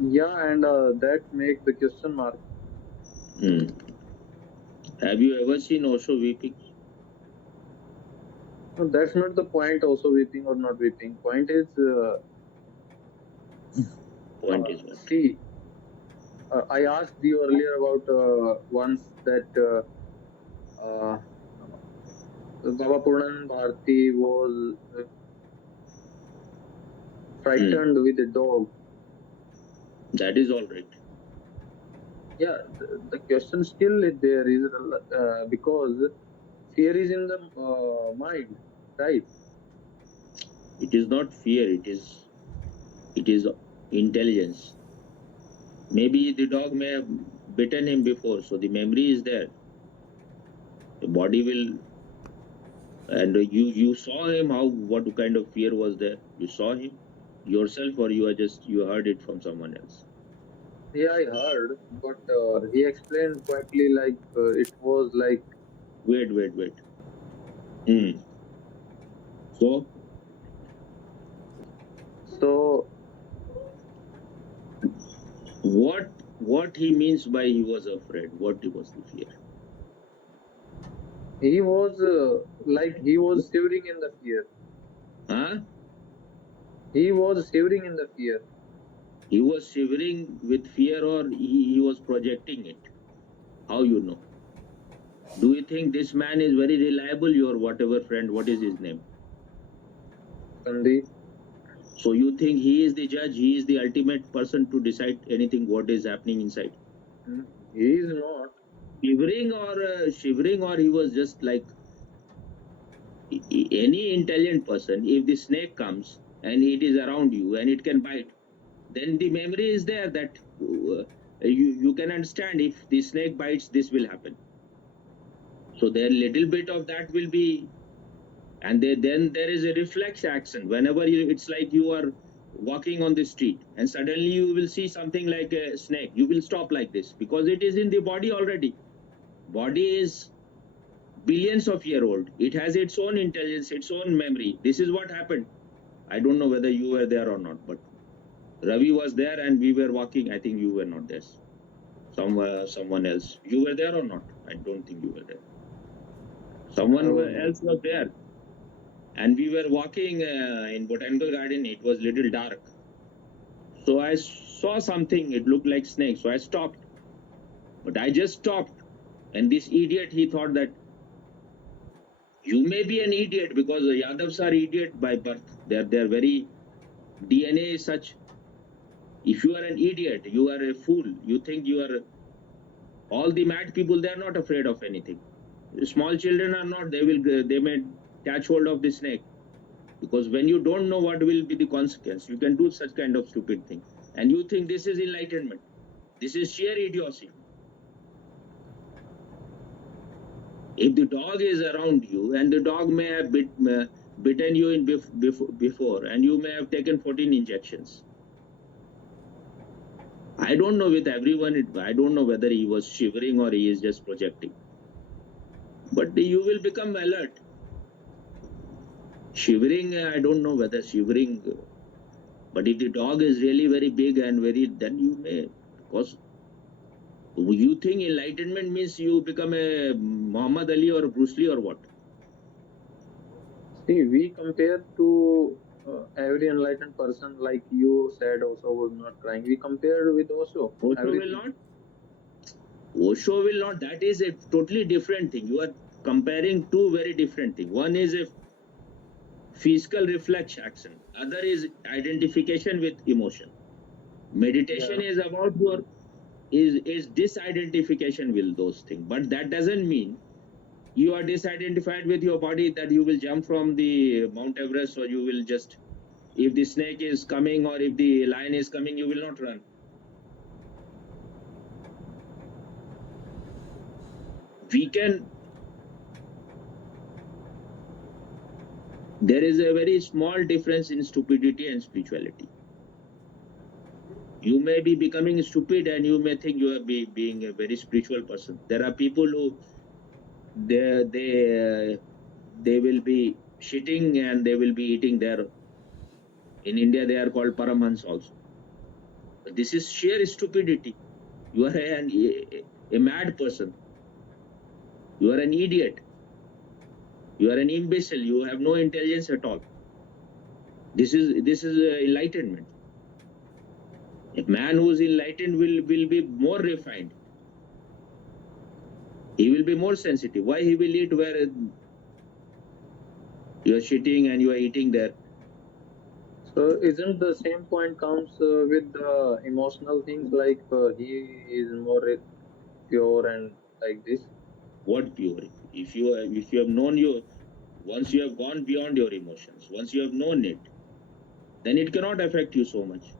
Yeah, and that makes the question mark. Have you ever seen Osho weeping? No, that's not the point. Also weeping or not weeping. Point is, Point is what? see, I asked you earlier about once that Baba Puran Bharti was frightened with a dog. That is all right. Yeah, the question still is there is because fear is in the mind, right? It is not fear, it is intelligence. Maybe the dog may have bitten him before, so the memory is there. The body will, and you saw him, what kind of fear was there? You saw him yourself, or you heard it from someone else? Yeah, I heard, but he explained quietly like it was like. Wait. So So What he means by he was afraid? What was the fear? he was like he was shivering in the fear. Huh? He was shivering in the fear. He was shivering with fear, or he was projecting it? How you know? Do you think this man is very reliable? Your whatever friend, what is his name? Sandeep, So you think he is the judge? He is the ultimate person to decide anything what is happening inside? he is not. Shivering, or he was just like any intelligent person. If the snake comes and it is around you and it can bite, then the memory is there that you can understand if the snake bites, this will happen. So there little bit of that will be, and then there is a reflex action. Whenever it's like you are walking on the street and suddenly you will see something like a snake, you will stop like this because it is in the body already. Body is billions of year old. It has its own intelligence, its own memory. This is what happened. I don't know whether you were there or not, but Ravi was there and we were walking. I think you were not there. Someone else. You were there or not? I don't think you were there. Someone else was there, and we were walking in botanical garden. It was little dark, so I saw something. It looked like snake, so I stopped. But I just stopped, and this idiot, he thought that you may be an idiot because the Yadavs are idiot by birth. They're very DNA is such. If you are an idiot, you are a fool. You think you are all the mad people. They are not afraid of anything. Small children are not. They may catch hold of the snake because when you don't know what will be the consequence, you can do such kind of stupid thing, and you think this is enlightenment. This is sheer idiocy. If the dog is around you and the dog may have bitten you in before, and you may have taken 14 injections. I don't know with everyone. I don't know whether he was shivering or he is just projecting. But you will become alert. Shivering, I don't know whether shivering. But if the dog is really very big and then you may, because you think enlightenment means you become a Muhammad Ali or Bruce Lee or what? See, we compare to every enlightened person, like you said, Osho was not crying. We compared with Osho. Osho will Everything. not. Osho will not. That is a totally different thing. You are comparing two very different things. One is a physical reflex action. Other is identification with emotion. Meditation is about your is disidentification with those things. But that doesn't mean you are disidentified with your body that you will jump from the Mount Everest, or you will just, if the snake is coming or if the lion is coming, you will not run. We can, there is a very small difference in stupidity and spirituality. You may be becoming stupid and you may think you are being a very spiritual person. There are people who they will be shitting and they will be eating there. In India, they are called Paramhans also. But this is sheer stupidity. You are a mad person. You are an idiot. You are an imbecile. You have no intelligence at all. This is enlightenment. A man who is enlightened will be more refined. He will be more sensitive. Why he will eat where you are shitting and you are eating there? So isn't the same point comes with the emotional things, like he is more pure and like this? What pure? If you have known once you have gone beyond your emotions, once you have known it, then it cannot affect you so much.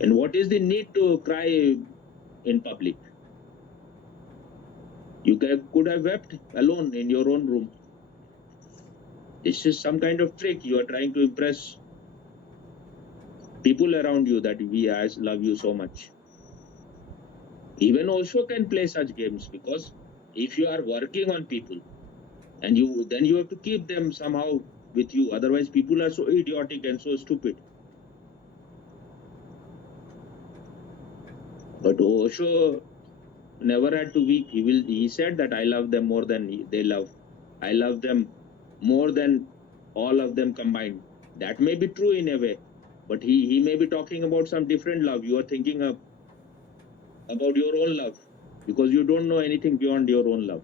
And what is the need to cry in public? You could have wept alone in your own room. This is some kind of trick. You are trying to impress people around you that I love you so much. Even Osho can play such games, because if you are working on people and then you have to keep them somehow with you. Otherwise, people are so idiotic and so stupid. But Osho never had to weep. He said that I love them more than they love. I love them more than all of them combined. That may be true in a way, but he may be talking about some different love. You are thinking about your own love because you don't know anything beyond your own love.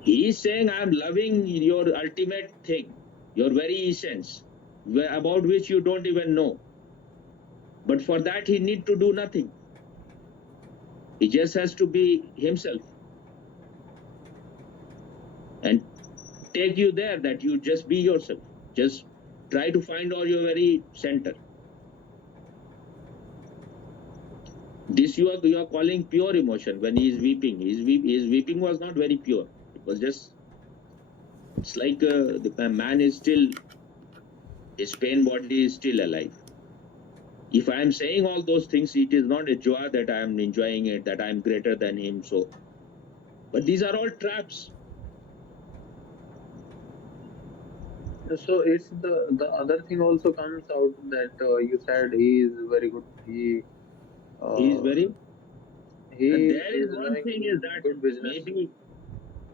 He is saying, I am loving your ultimate thing, your very essence, about which you don't even know. But for that, he need to do nothing. He just has to be himself and take you there, that you just be yourself. Just try to find all your very center. This you are calling pure emotion when he is weeping. His weeping was not very pure. It was just, it's like the man is still, his pain body is still alive. If I am saying all those things, it is not a joy that I am enjoying it, that I am greater than him. So, but these are all traps. So it's the other thing also comes out that you said he is very good. He is Uh, very. he There is is one doing thing is that good business.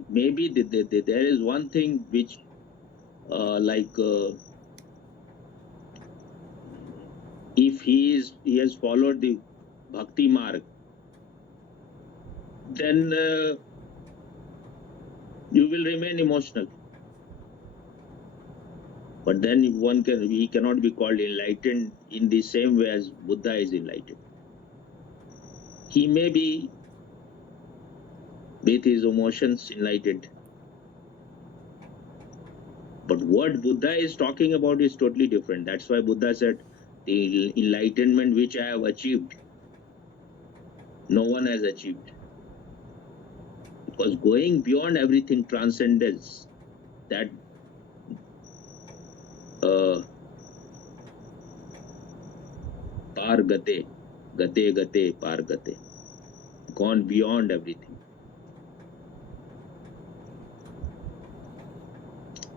maybe there is one thing which if he has followed the bhakti marg, then you will remain emotional. But then he cannot be called enlightened in the same way as Buddha is enlightened. He may be with his emotions enlightened, but what Buddha is talking about is totally different. That's why Buddha said, the enlightenment which I have achieved, no one has achieved. Because going beyond everything, transcendence, that par gate, par gate, gone beyond everything.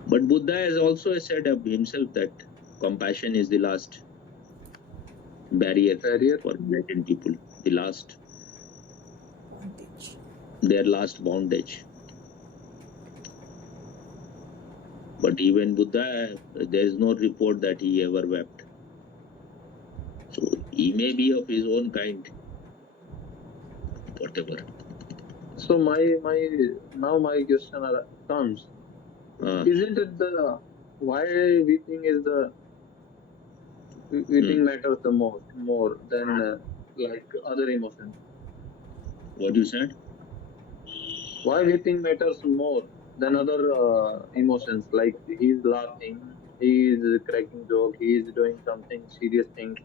But Buddha has also said of himself that compassion is the last barrier for enlightened people, the last Bondage. their last bondage. But even Buddha, there is no report that he ever wept. So he may be of his own kind, whatever. So my question comes. Isn't it the why weeping matters the most more than like other emotions? What you said? Why weeping matters more than other emotions? Like he's laughing, he's cracking joke, he's doing something serious thing.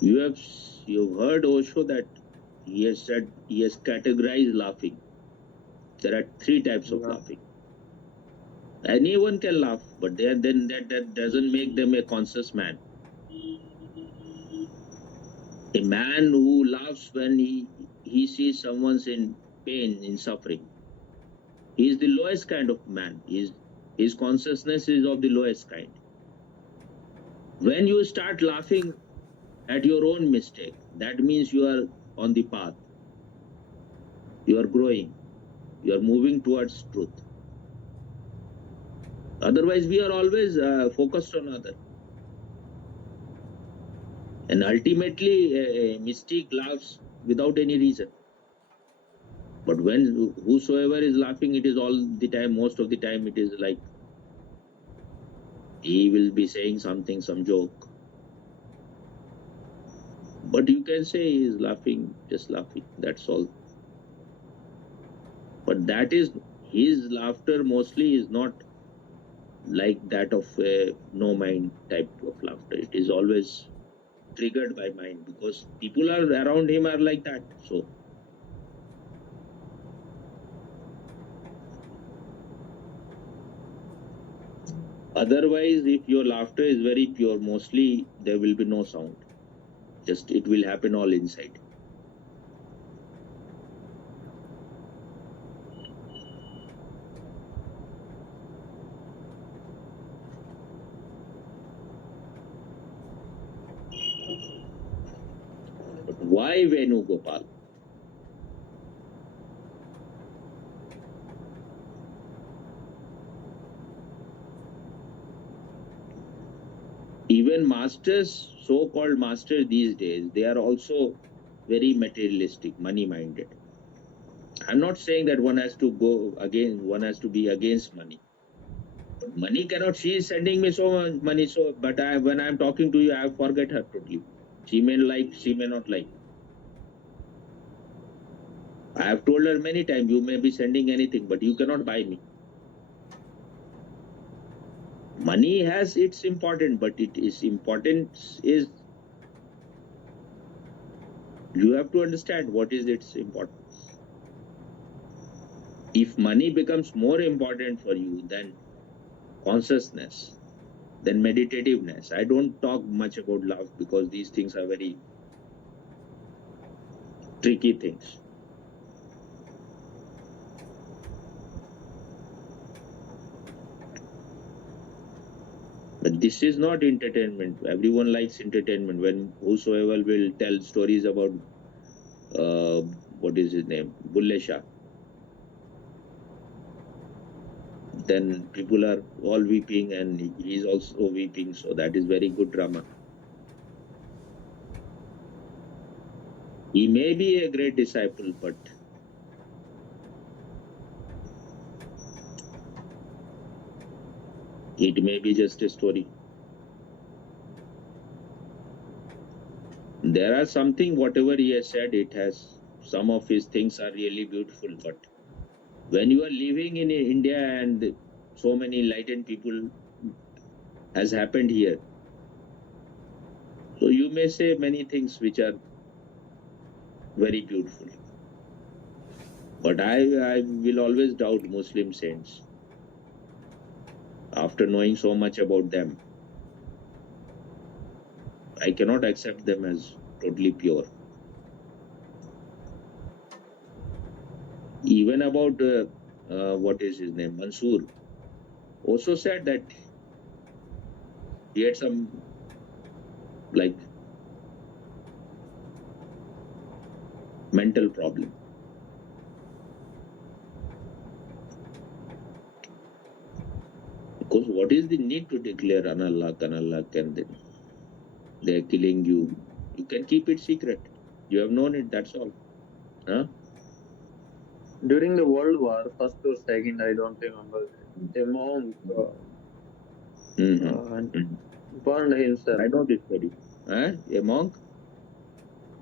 You've heard Osho that he has said, he has categorized laughing. There are 3 types of laughing. Anyone can laugh, but then that doesn't make them a conscious man. A man who laughs when he sees someone's in pain, in suffering, he is the lowest kind of man. His consciousness is of the lowest kind. When you start laughing at your own mistake, that means you are on the path. You are growing. You are moving towards truth. Otherwise, we are always focused on other. And ultimately, a mystic laughs without any reason. But when whosoever is laughing, it is all the time, most of the time, it is like he will be saying something, some joke. But you can say he is laughing, just laughing, that's all. But that is, his laughter mostly is not like that of a no mind type of laughter. It is always triggered by mind because people are around him are like that. So otherwise, if your laughter is very pure, mostly there will be no sound. Just it will happen all inside. Why Venugopal? Even masters, so-called masters these days, they are also very materialistic, money-minded. I'm not saying that one has to be against money. But money cannot. She is sending me so much money, but when I'm talking to you, I forget her totally. She may like, she may not like. I have told her many times, you may be sending anything, but you cannot buy me. Money has its important, but it is important is you have to understand what is its importance. If money becomes more important for you than consciousness, then meditativeness. I don't talk much about love because these things are very tricky things. But this is not entertainment. Everyone likes entertainment. When whosoever will tell stories about what is his name, Bulle Shah, then people are all weeping and he is also weeping. So that is very good drama. He may be a great disciple, but it may be just a story. There are something, whatever he has said, it has, some of his things are really beautiful. But when you are living in India and so many enlightened people has happened here, so you may say many things which are very beautiful. But I will always doubt Muslim saints after knowing so much about them. I cannot accept them as totally pure. Even about what is his name, Mansoor, also said that he had some like mental problem. Because what is the need to declare Analak, and then they're killing you? You can keep it secret. You have known it, that's all. Huh? During the World War, first or second, I don't remember. A monk burned himself. I know this story. Huh? A monk?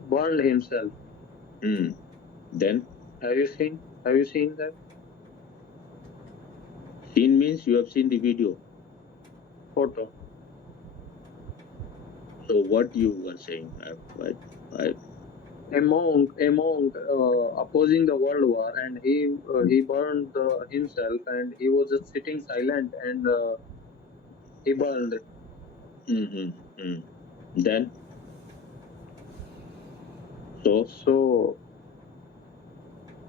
Burned himself. Then? Have you seen? Have you seen that? Seen means you have seen the video. Photo. So what you were saying? A monk opposing the World War, and he burned himself, and he was just sitting silent, and he burned. Then? So?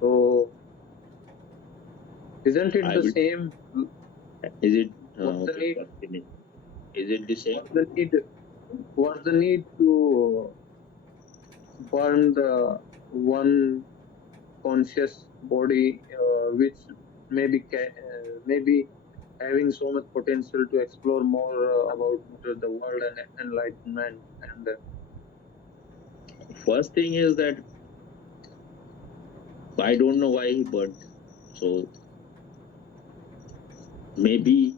So isn't it I the will. same? Is it? What's the Okay. need? Continue. Is it the same? What's the need to burn the one conscious body, which maybe having so much potential to explore more about the world and enlightenment? And First thing is that I don't know why he burned. So maybe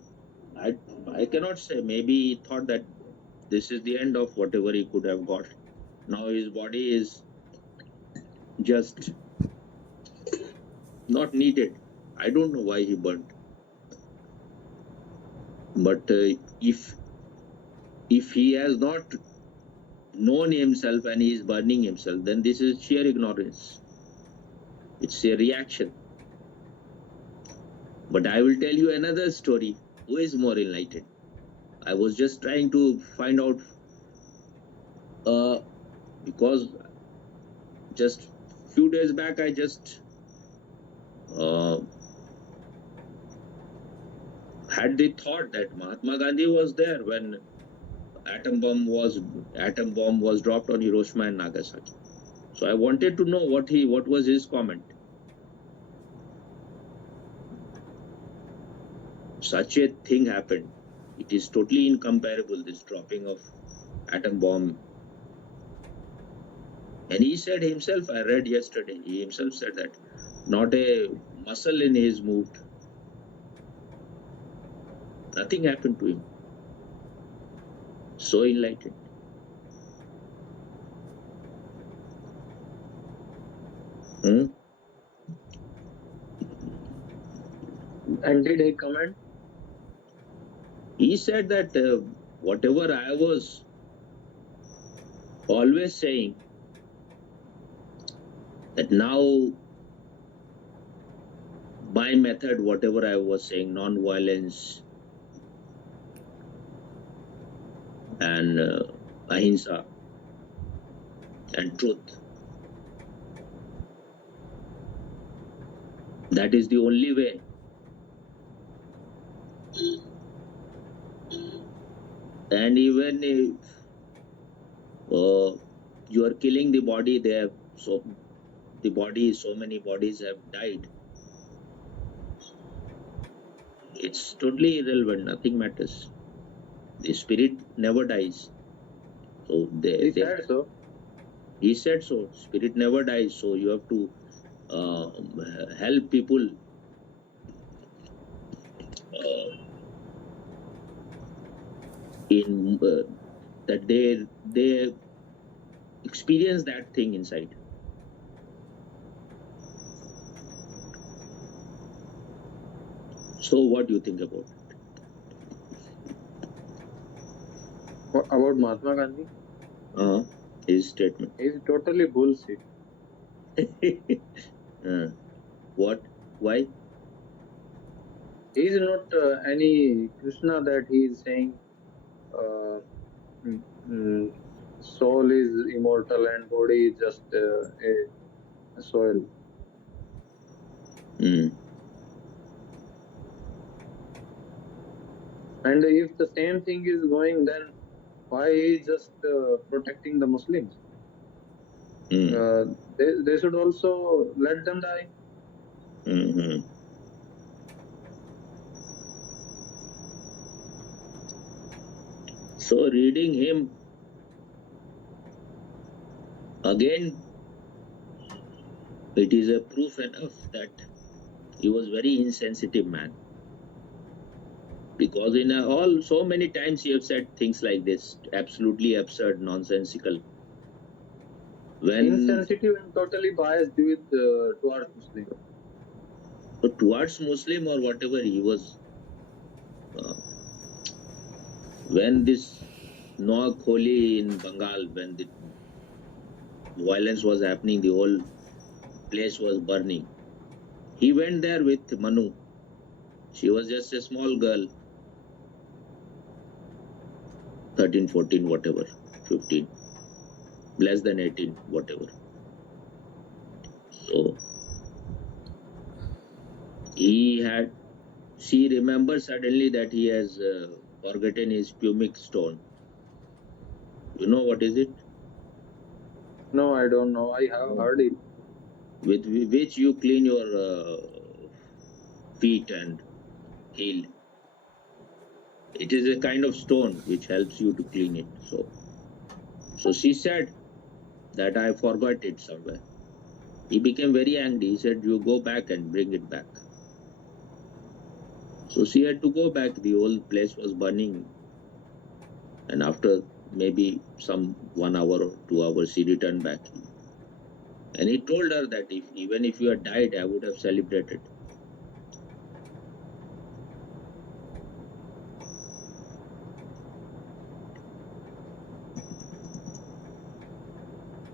I cannot say. Maybe he thought that this is the end of whatever he could have got. Now his body is just not needed. I don't know why he burned. But if he has not known himself and he is burning himself, then this is sheer ignorance. It's a reaction. But I will tell you another story. Who is more enlightened? I was just trying to find out because just few days back I just had the thought that Mahatma Gandhi was there when atom bomb was dropped on Hiroshima and Nagasaki. So I wanted to know what was his comment. Such a thing happened. It is totally incomparable, this dropping of atom bomb. And he said himself, I read yesterday, he himself said that not a muscle in his moved. Nothing happened to him. So enlightened. And did he comment? He said that whatever I was always saying, that now by method, whatever I was saying, non-violence and ahimsa and truth, that is the only way. And even if you are killing the body, so many bodies have died. It's totally irrelevant. Nothing matters. The spirit never dies. So He said so. He said so. Spirit never dies. So you have to help people in that they experience that thing inside. So what do you think about it? About Mahatma Gandhi? His statement. He's totally bullshit. What? Why? He's not any Krishna that he is saying soul is immortal and body is just a soil. And if the same thing is going, then why he is just protecting the Muslims? They should also let them die. So reading him again, it is a proof enough that he was very insensitive man. Because in so many times he have said things like this, absolutely absurd, nonsensical. Insensitive and totally biased with towards Muslim. Towards Muslim or whatever he was. When this Noak Holi in Bengal, when the violence was happening, the whole place was burning. He went there with Manu. She was just a small girl, 13, 14, whatever, 15, less than 18, whatever. So she remembers suddenly that he has forgotten his pumic stone. You know what is it? No, I don't know. I have heard it. With which you clean your feet and heel. It is a kind of stone which helps you to clean it. So she said that I forgot it somewhere. He became very angry. He said, you go back and bring it back. So she had to go back. The whole place was burning. And after maybe some 1 hour or 2 hours, she returned back. And he told her that even if you had died, I would have celebrated.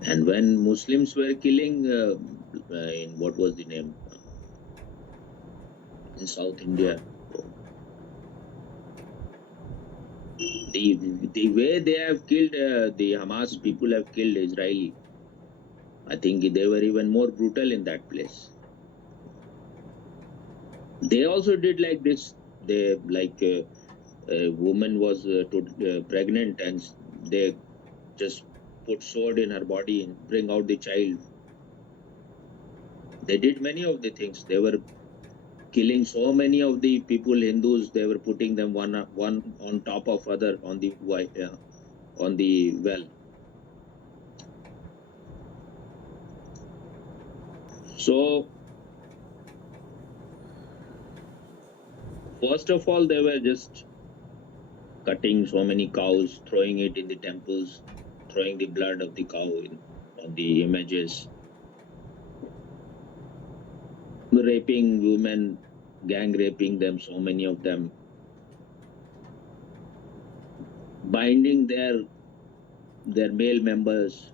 And when Muslims were killing, in what was the name? In South India, the way they have killed, the Hamas people have killed Israeli, I think they were even more brutal in that place. They also did like this. They a woman was pregnant and they just put sword in her body and bring out the child. They did many of the things. They were killing so many of the people, Hindus. They were putting them one on top of other on the well. So first of all, they were just cutting so many cows, throwing it in the temples, throwing the blood of the cow on the images, raping women, gang raping them, so many of them, binding their male members,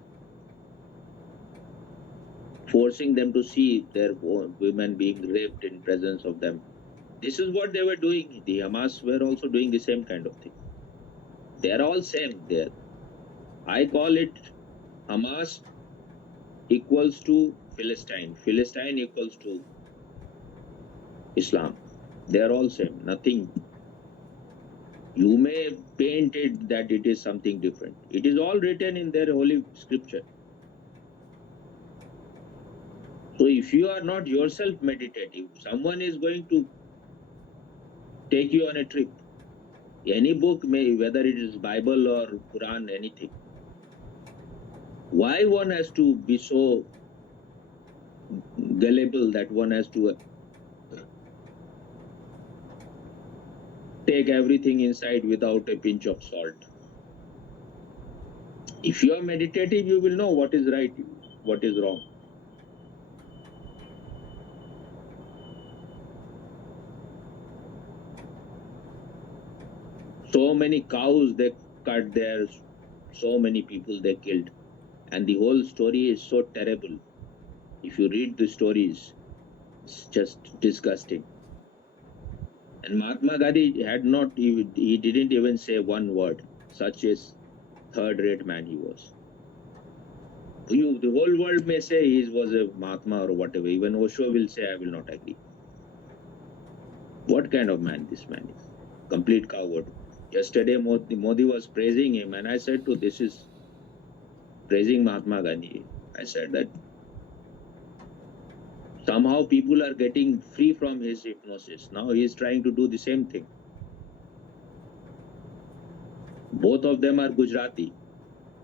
forcing them to see their women being raped in presence of them. This is what they were doing. The Hamas were also doing the same kind of thing. They are all same there. I call it Hamas equals to Philistine. Philistine equals to Islam. They are all same. Nothing. You may paint it that it is something different. It is all written in their holy scripture. So if you are not yourself meditative, someone is going to take you on a trip. Any book, may whether it is Bible or Quran, anything. Why one has to be so gullible that one has to take everything inside without a pinch of salt? If you are meditative, you will know what is right, what is wrong. So many cows they cut there, so many people they killed. And the whole story is so terrible. If you read the stories, it's just disgusting. And Mahatma Gandhi had not, he didn't even say one word. Such a third-rate man he was. The whole world may say he was a Mahatma or whatever. Even Osho will say, I will not agree. What kind of man this man is? Complete coward. Yesterday Modi was praising him, and I said to this is praising Mahatma Gandhi. I said that somehow people are getting free from his hypnosis. Now he is trying to do the same thing. Both of them are Gujarati,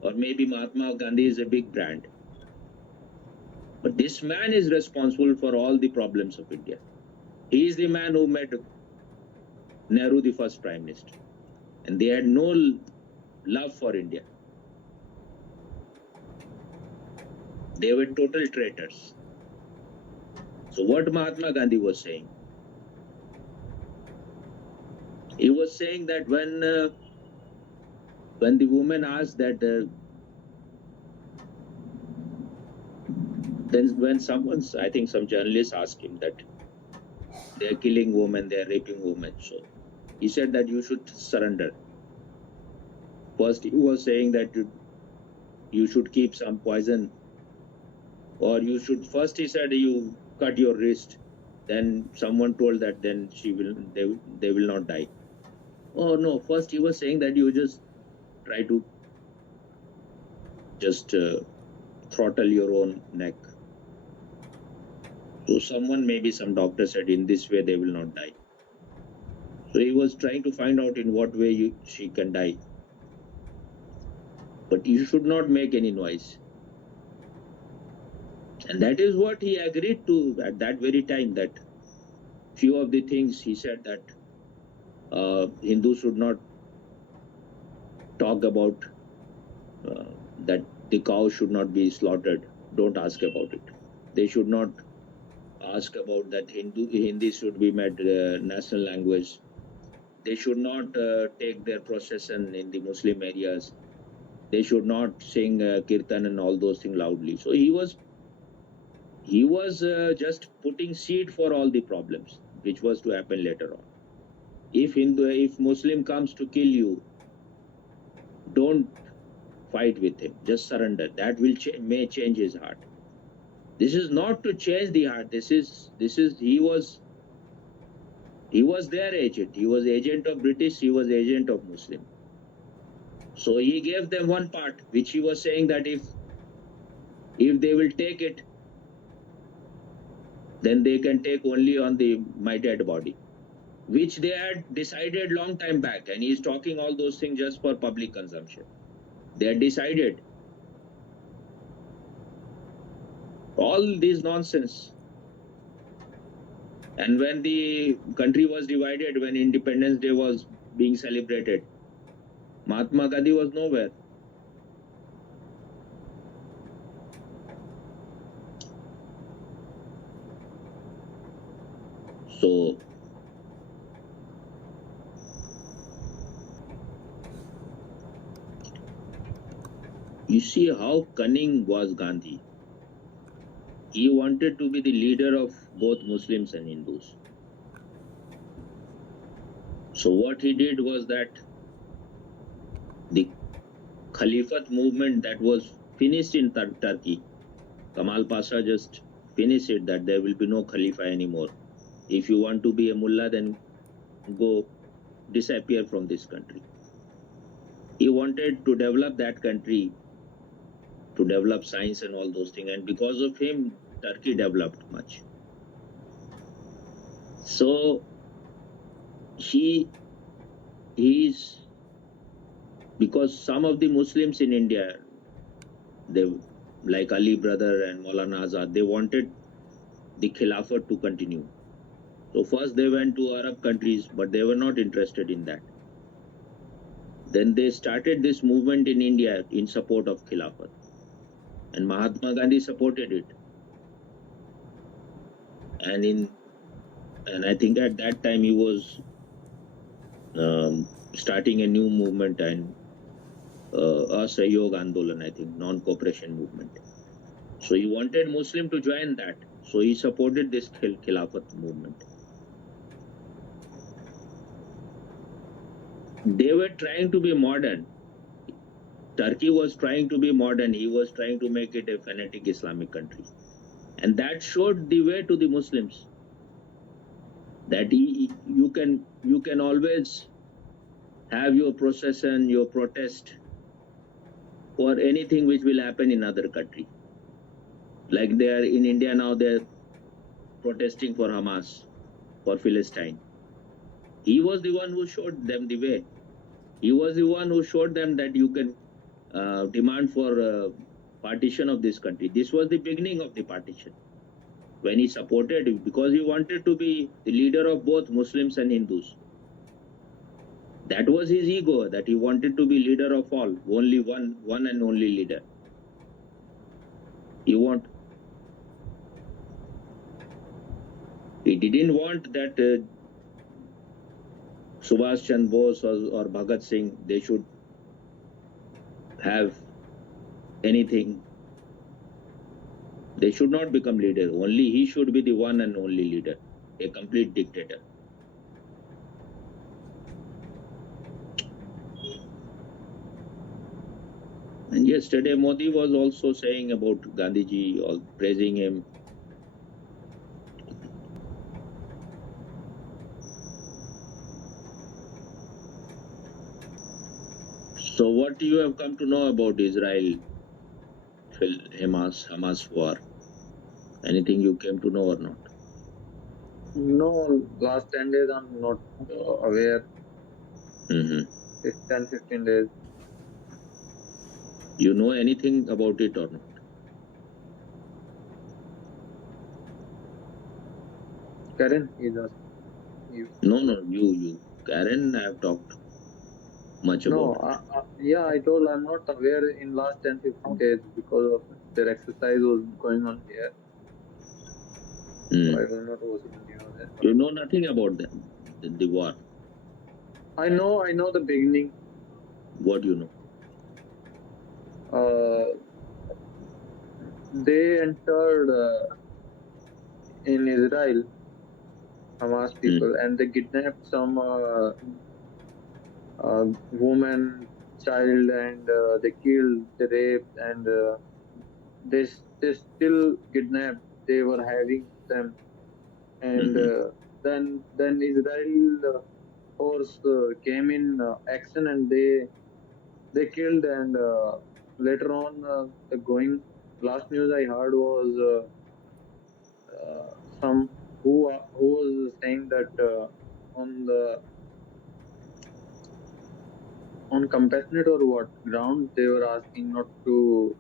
or maybe Mahatma Gandhi is a big brand. But this man is responsible for all the problems of India. He is the man who made Nehru the first prime minister. And they had no love for India. They were total traitors. So what Mahatma Gandhi was saying? He was saying that when the woman asked that, then when I think some journalists asked him that they are killing women, they are raping women. So he said that you should surrender. First, he was saying that you should keep some poison, or you should. First, he said you cut your wrist. Then someone told that then they will not die. Oh no! First, he was saying that you just try to just throttle your own neck. So maybe some doctor said in this way they will not die. So he was trying to find out in what way she can die. But you should not make any noise. And that is what he agreed to at that very time, that few of the things he said that Hindus should not talk about, that the cow should not be slaughtered. Don't ask about it. They should not ask about that Hindi should be made national language. They should not take their procession in the Muslim areas. They should not sing kirtan and all those things loudly. So he was just putting seed for all the problems which was to happen later on. If Muslim comes to kill you, don't fight with him. Just surrender. That will may change his heart. This is not to change the heart. He was their agent. He was agent of British. He was agent of Muslim. So he gave them one part, which he was saying that if they will take it, then they can take only on my dead body, which they had decided long time back. And he's talking all those things just for public consumption. They had decided all this nonsense. And when the country was divided, when Independence Day was being celebrated, Mahatma Gandhi was nowhere. So you see how cunning was Gandhi. He wanted to be the leader of both Muslims and Hindus. So what he did was that the Caliphate movement that was finished in Turkey, Kamal Pasha just finished it, that there will be no Khalifa anymore. If you want to be a mullah, then go disappear from this country. He wanted to develop that country, to develop science and all those things. And because of him, Turkey developed much. So he's, because some of the Muslims in India, they, like Ali brother and Maulana Azad, they wanted the Khilafat to continue. So first they went to Arab countries, but they were not interested in that. Then they started this movement in India in support of Khilafat. And Mahatma Gandhi supported it. And I think at that time he was starting a new movement, and Asayog Andolan, I think, non-cooperation movement. So he wanted Muslim to join that. So he supported this Khilafat movement. They were trying to be modern. Turkey was trying to be modern. He was trying to make it a fanatic Islamic country. And that showed the way to the Muslims, that you can always have your procession, your protest for anything which will happen in other country. Like they are in India now, they're protesting for Hamas, for Palestine. He was the one who showed them the way. He was the one who showed them that you can demand for partition of this country. This was the beginning of the partition, when he supported, because he wanted to be the leader of both Muslims and Hindus. That was his ego, that he wanted to be leader of all, only one and only leader. He didn't want that Subhash Chandra Bose or Bhagat Singh, they should have anything. They should not become leader. Only he should be the one and only leader, a complete dictator. And yesterday Modi was also saying about Gandhiji, or praising him. So what you have come to know about Israel, Hamas war? Anything you came to know or not? No, last 10 days I'm not aware. Mm-hmm. It's 10-15 days. You know anything about it or not? Karen is asking you. No, you. Karen, I have talked much about it. Yeah, I told I'm not aware in last 10-15 days because of their exercise was going on here. So I was not watching news. You know nothing about the war. I know the beginning. What do you know? They entered in Israel, Hamas people, and they kidnapped some woman, child, and they killed, they raped, and they still kidnapped. They were having them, and then Israel force came in action, and they they killed, and later on, the going last news I heard was some who was saying that on the on compassionate or what grounds they were asking not to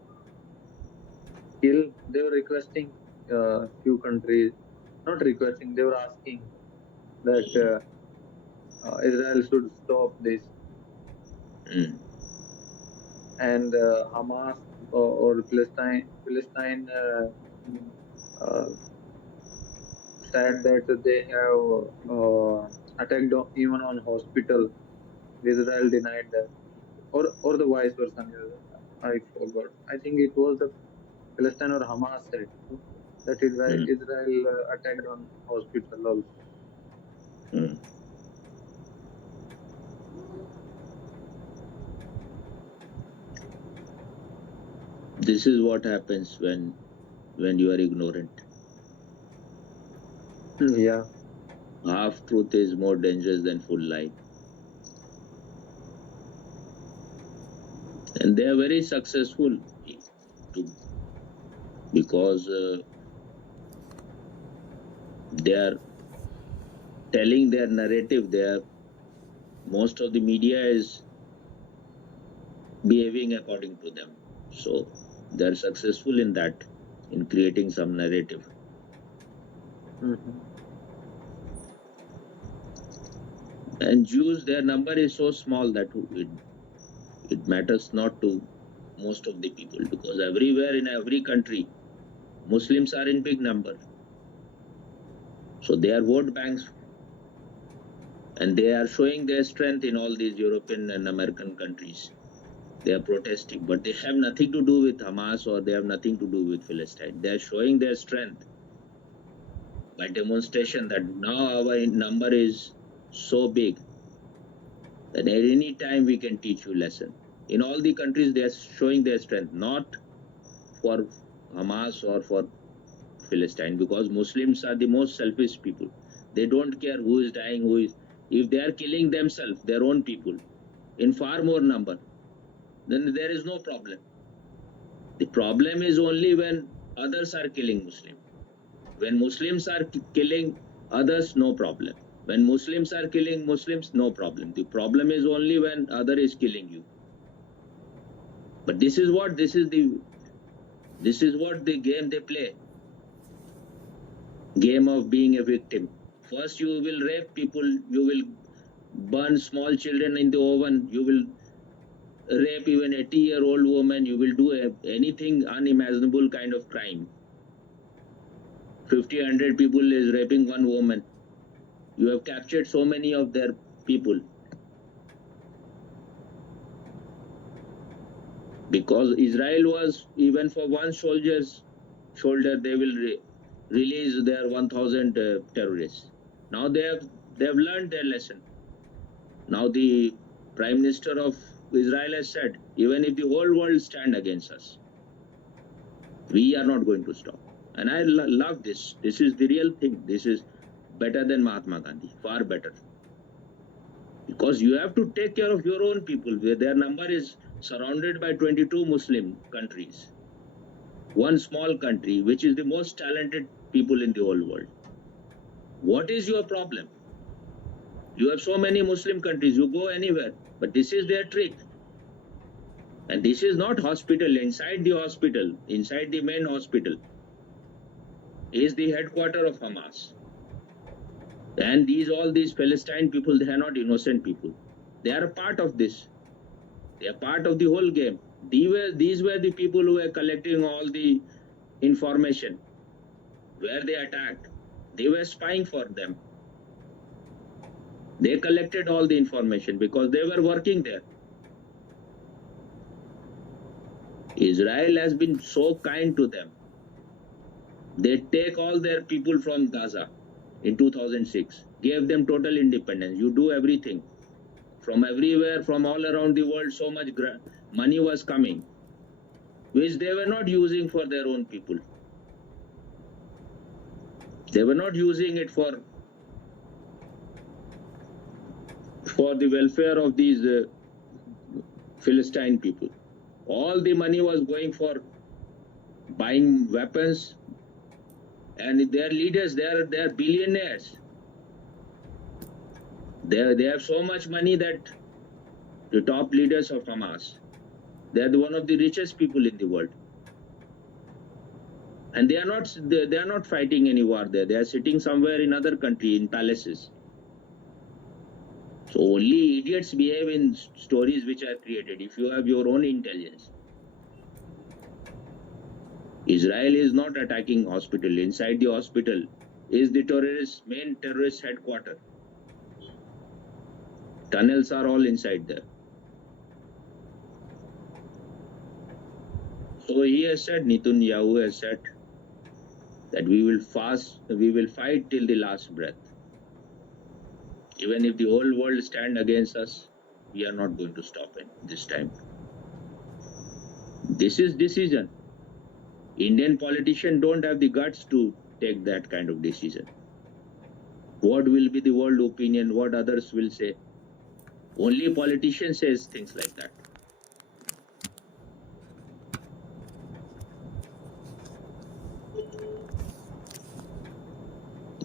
kill. They were requesting few countries, not requesting, they were asking that Israel should stop this, Mm. and Hamas or Palestine uh, said that they have attacked even on hospital. Israel denied that, or the vice versa. I forgot. I think it was the Palestine or Hamas said that Mm. Israel attacked on hospital also. Mm. This is what happens when you are ignorant. Yeah. Half truth is more dangerous than full lie, and they are very successful to, because they are telling their narrative. They are, most of the media is behaving according to them, so they are successful in that, in creating some narrative. Mm-hmm. And Jews, their number is so small that it matters not to most of the people, because everywhere in every country Muslims are in big number, so they are vote banks, and they are showing their strength in all these European and American countries. They are protesting, but they have nothing to do with Hamas, or they have nothing to do with Palestine. They are showing their strength by demonstration, that now our number is so big that at any time we can teach you lesson. In all the countries, they are showing their strength, not for Hamas or for Palestine, because Muslims are the most selfish people. They don't care who is dying, who is. If they are killing themselves, their own people, in far more number, then there is no problem. The problem is only when others are killing Muslims. When Muslims are killing others, no problem. When Muslims are killing Muslims, no problem. The problem is only when other is killing you. But this is what the game they play. Game of being a victim. First you will rape people, you will burn small children in the oven, you will rape even 80-year-old woman, you will do anything unimaginable kind of crime. 50, 100 people is raping one woman. You have captured so many of their people. Because Israel was, even for one soldier's shoulder, they will release their 1,000 terrorists. Now they have learned their lesson. Now the Prime Minister of Israel has said, even if the whole world stand against us, we are not going to stop. And I love this. This is the real thing. This is better than Mahatma Gandhi, far better. Because you have to take care of your own people, where their number is surrounded by 22 Muslim countries. One small country, which is the most talented people in the whole world. What is your problem? You have so many Muslim countries, you go anywhere, but this is their trick. And this is not hospital. Inside the hospital, inside the main hospital, is the headquarter of Hamas. And all these Palestine people, they are not innocent people. They are a part of this. They are part of the whole game. These were the people who were collecting all the information where they attacked. They were spying for them. They collected all the information because they were working there. Israel has been so kind to them. They take all their people from Gaza in 2006, gave them total independence. You do everything. From everywhere, from all around the world, so much money was coming, which they were not using for their own people. They were not using it for the welfare of these Philistine people. All the money was going for buying weapons, and their leaders, they are billionaires. They have so much money that the top leaders of Hamas, they are one of the richest people in the world. And they are not fighting any war there. They are sitting somewhere in other country in palaces. So only idiots behave in stories which are created. If you have your own intelligence, Israel is not attacking hospital. Inside the hospital is the main terrorist headquarters. Tunnels are all inside there. So he has said, Netanyahu has said that we will fight till the last breath. Even if the whole world stand against us, we are not going to stop it this time. This is decision. Indian politicians don't have the guts to take that kind of decision. What will be the world opinion? What others will say? Only politician says things like that.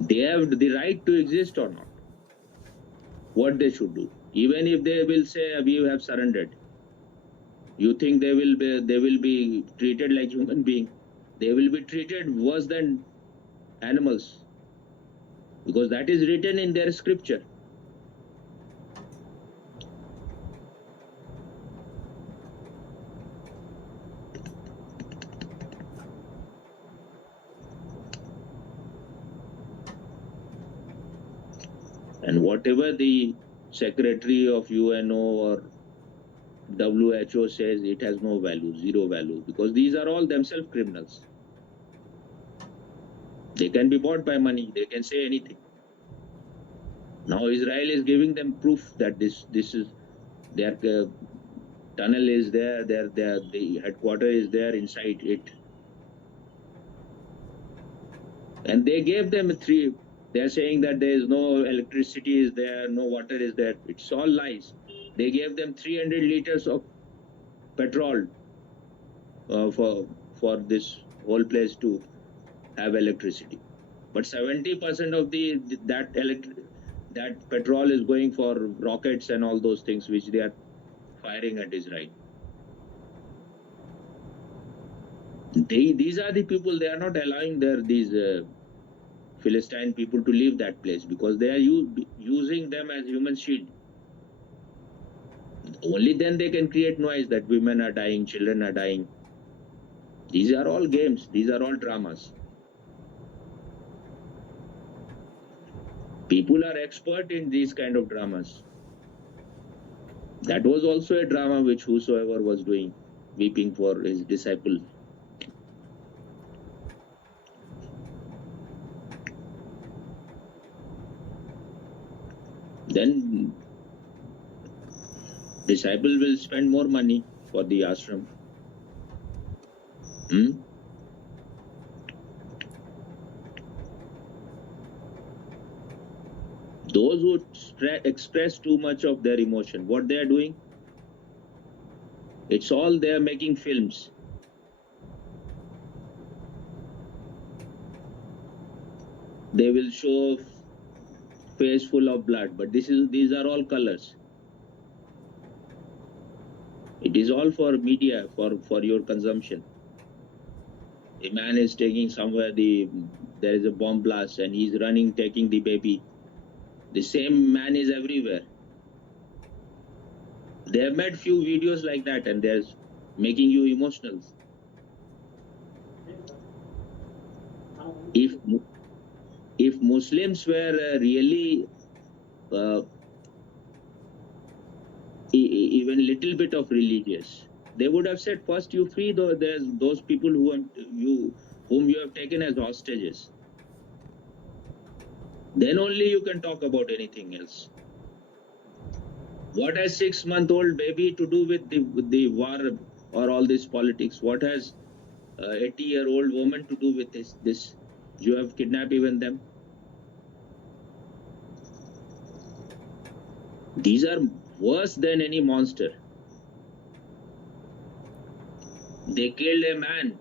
They have the right to exist or not. What they should do. Even if they will say we have surrendered, you think they will be treated like human beings? They will be treated worse than animals, because that is written in their scripture. And whatever the secretary of UNO or WHO says, it has no value, zero value, because these are all themselves criminals. They can be bought by money. They can say anything. Now Israel is giving them proof that this is their tunnel is there, the headquarters is there inside it. And they gave them three. They're saying that there is no electricity is there, no water is there. It's all lies. They gave them 300 liters of petrol for this whole place to have electricity. But 70% of that petrol is going for rockets and all those things which they are firing at Israel. These are the people, they are not allowing these Philistine people to leave that place, because they are using them as human shield. Only then they can create noise that women are dying, children are dying. These are all games. These are all dramas. People are expert in these kind of dramas. That was also a drama which whosoever was doing, weeping for his disciple. Then disciple will spend more money for the ashram. Those who express too much of their emotion, what they are doing, it's all they are making films. They will show face full of blood, but these are all colors. It is all for media, for your consumption. A man is taking somewhere, there is a bomb blast and he's running, taking the baby. The same man is everywhere. They have made few videos like that, and they're making you emotional. If Muslims were really even little bit of religious, they would have said, first you free those people whom you have taken as hostages. Then only you can talk about anything else. What has 6-month-old baby to do with the war or all this politics? What has 80-year-old woman to do with this? You have kidnapped even them. These are worse than any monster. They killed a man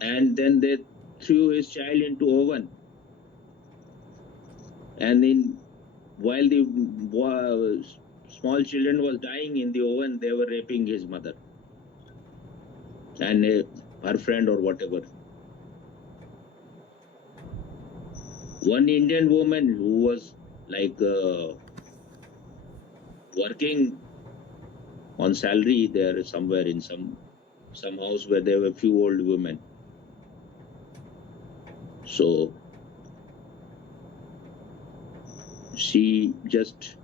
and then they threw his child into oven. And while the small children was dying in the oven, they were raping his mother and her friend or whatever. One Indian woman who was like working on salary there somewhere in some house where there were few old women. So she just,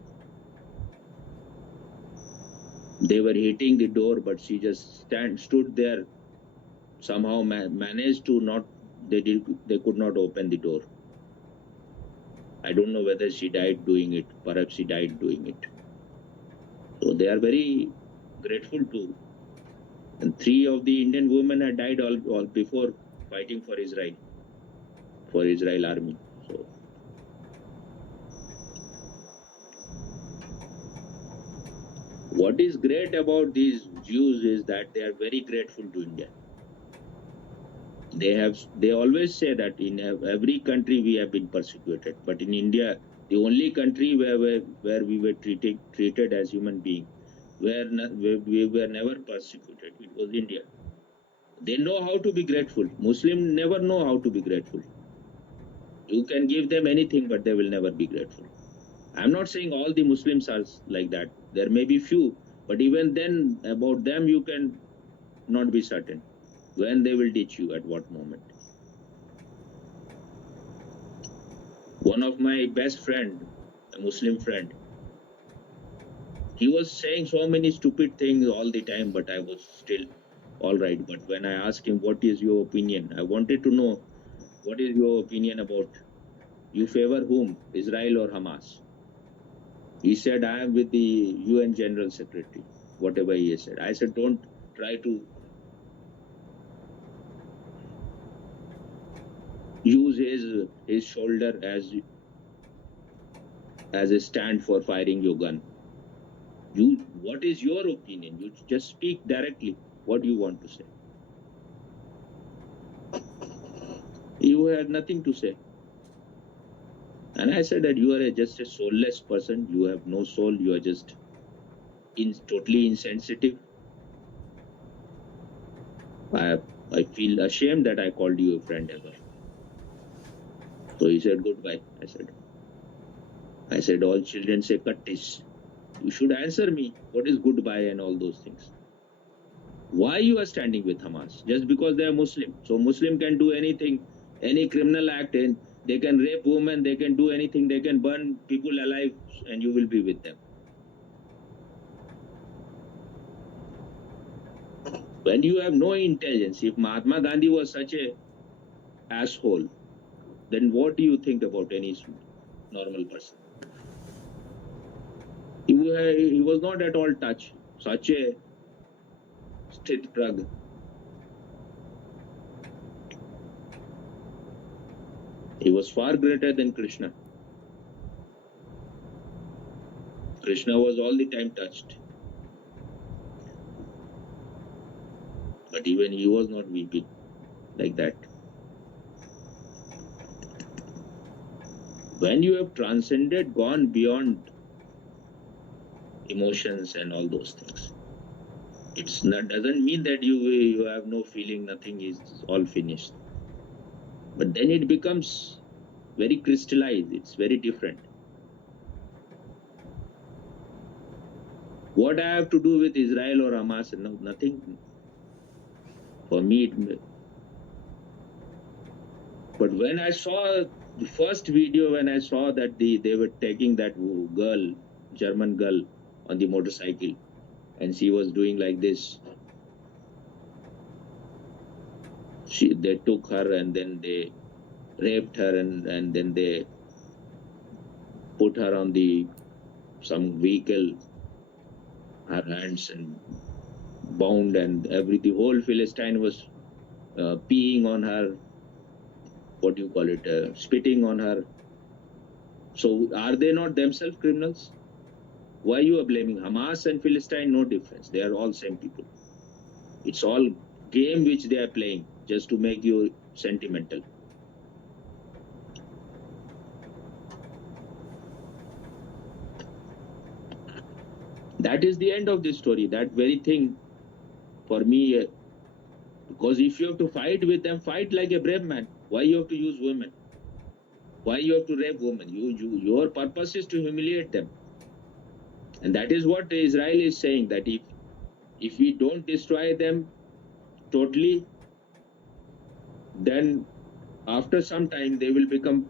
they were hitting the door, but she just stood there, somehow managed to not, they could not open the door. I don't know whether she died doing it. Perhaps she died doing it. So they are very grateful to. And 3 of the Indian women had died all before fighting for Israel army. So what is great about these Jews is that they are very grateful to India. They always say that in every country we have been persecuted, but in India, the only country where we were treated as human beings, where we were never persecuted, it was India. They know how to be grateful. Muslims never know how to be grateful. You can give them anything, but they will never be grateful. I'm not saying all the Muslims are like that. There may be few, but even then, about them you can not be certain when they will teach you at what moment. One of my best friend, a Muslim friend, he was saying so many stupid things all the time, but I was still all right. But when I asked him, what is your opinion? I wanted to know, what is your opinion about, you favor whom, Israel or Hamas? He said, I am with the UN General Secretary, whatever he said. I said, don't try to use his shoulder as a stand for firing your gun. What is your opinion? You just speak directly what you want to say. You had nothing to say. And I said that you are just a soulless person. You have no soul. You are just totally insensitive. I feel ashamed that I called you a friend ever. So he said, goodbye. I said, all children say kattis. You should answer me. What is goodbye and all those things? Why you are standing with Hamas? Just because they are Muslim. So Muslim can do anything, any criminal act, and they can rape women, they can do anything, they can burn people alive, and you will be with them. When you have no intelligence, if Mahatma Gandhi was such a asshole, then what do you think about any normal person? He was not at all touched. Such a sthit prag. He was far greater than Krishna. Krishna was all the time touched. But even he was not weeping like that. When you have transcended, gone beyond emotions and all those things, doesn't mean that you have no feeling, nothing is all finished. But then it becomes very crystallized. It's very different. What I have to do with Israel or Hamas? No, nothing. For me, but when I saw the first video, when I saw that they were taking that girl, German girl, on the motorcycle, and she was doing like this. They took her and then they raped her and then they put her on some vehicle, her hands and bound, and the whole Philistine was peeing on her, what do you call it, spitting on her. So are they not themselves criminals? Why you are blaming Hamas and Philistine? No difference. They are all same people. It's all game which they are playing just to make you sentimental. That is the end of this story. That very thing for me, because if you have to fight with them, fight like a brave man. Why you have to use women? Why you have to rape women? Your purpose is to humiliate them. And that is what Israel is saying, that if we don't destroy them totally, then after some time they will become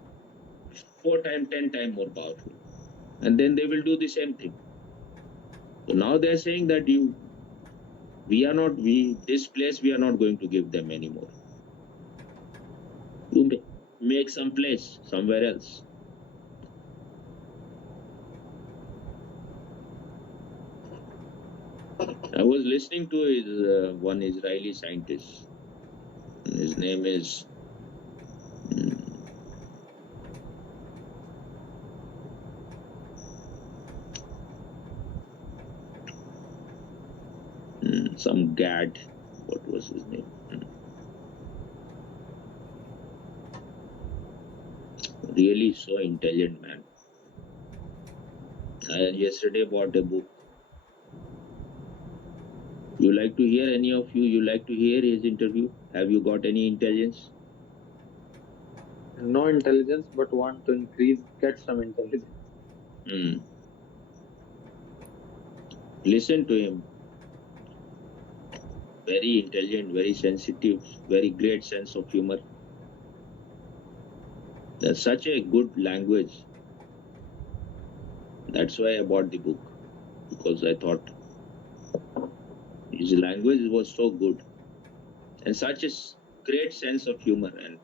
4 times, 10 times more powerful. And then they will do the same thing. So now they're saying that this place we are not going to give them anymore. You make some place somewhere else. I was listening to one Israeli scientist. His name is some Gad. What was his name? Really so intelligent man. I yesterday bought a book. You like to hear, any of you? You like to hear his interview? Have you got any intelligence? No intelligence, but want to get some intelligence. Listen to him. Very intelligent, very sensitive, very great sense of humor. That's such a good language. That's why I bought the book, because I thought his language was so good and such a great sense of humor. And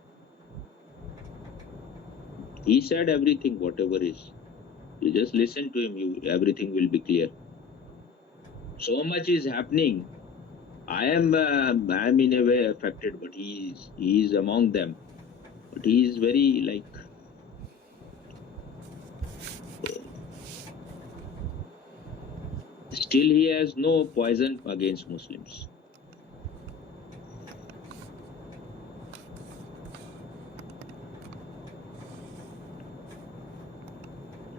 he said everything, whatever is. You just listen to him, everything will be clear. So much is happening. I am in a way affected, but he is among them. But he is very still he has no poison against Muslims.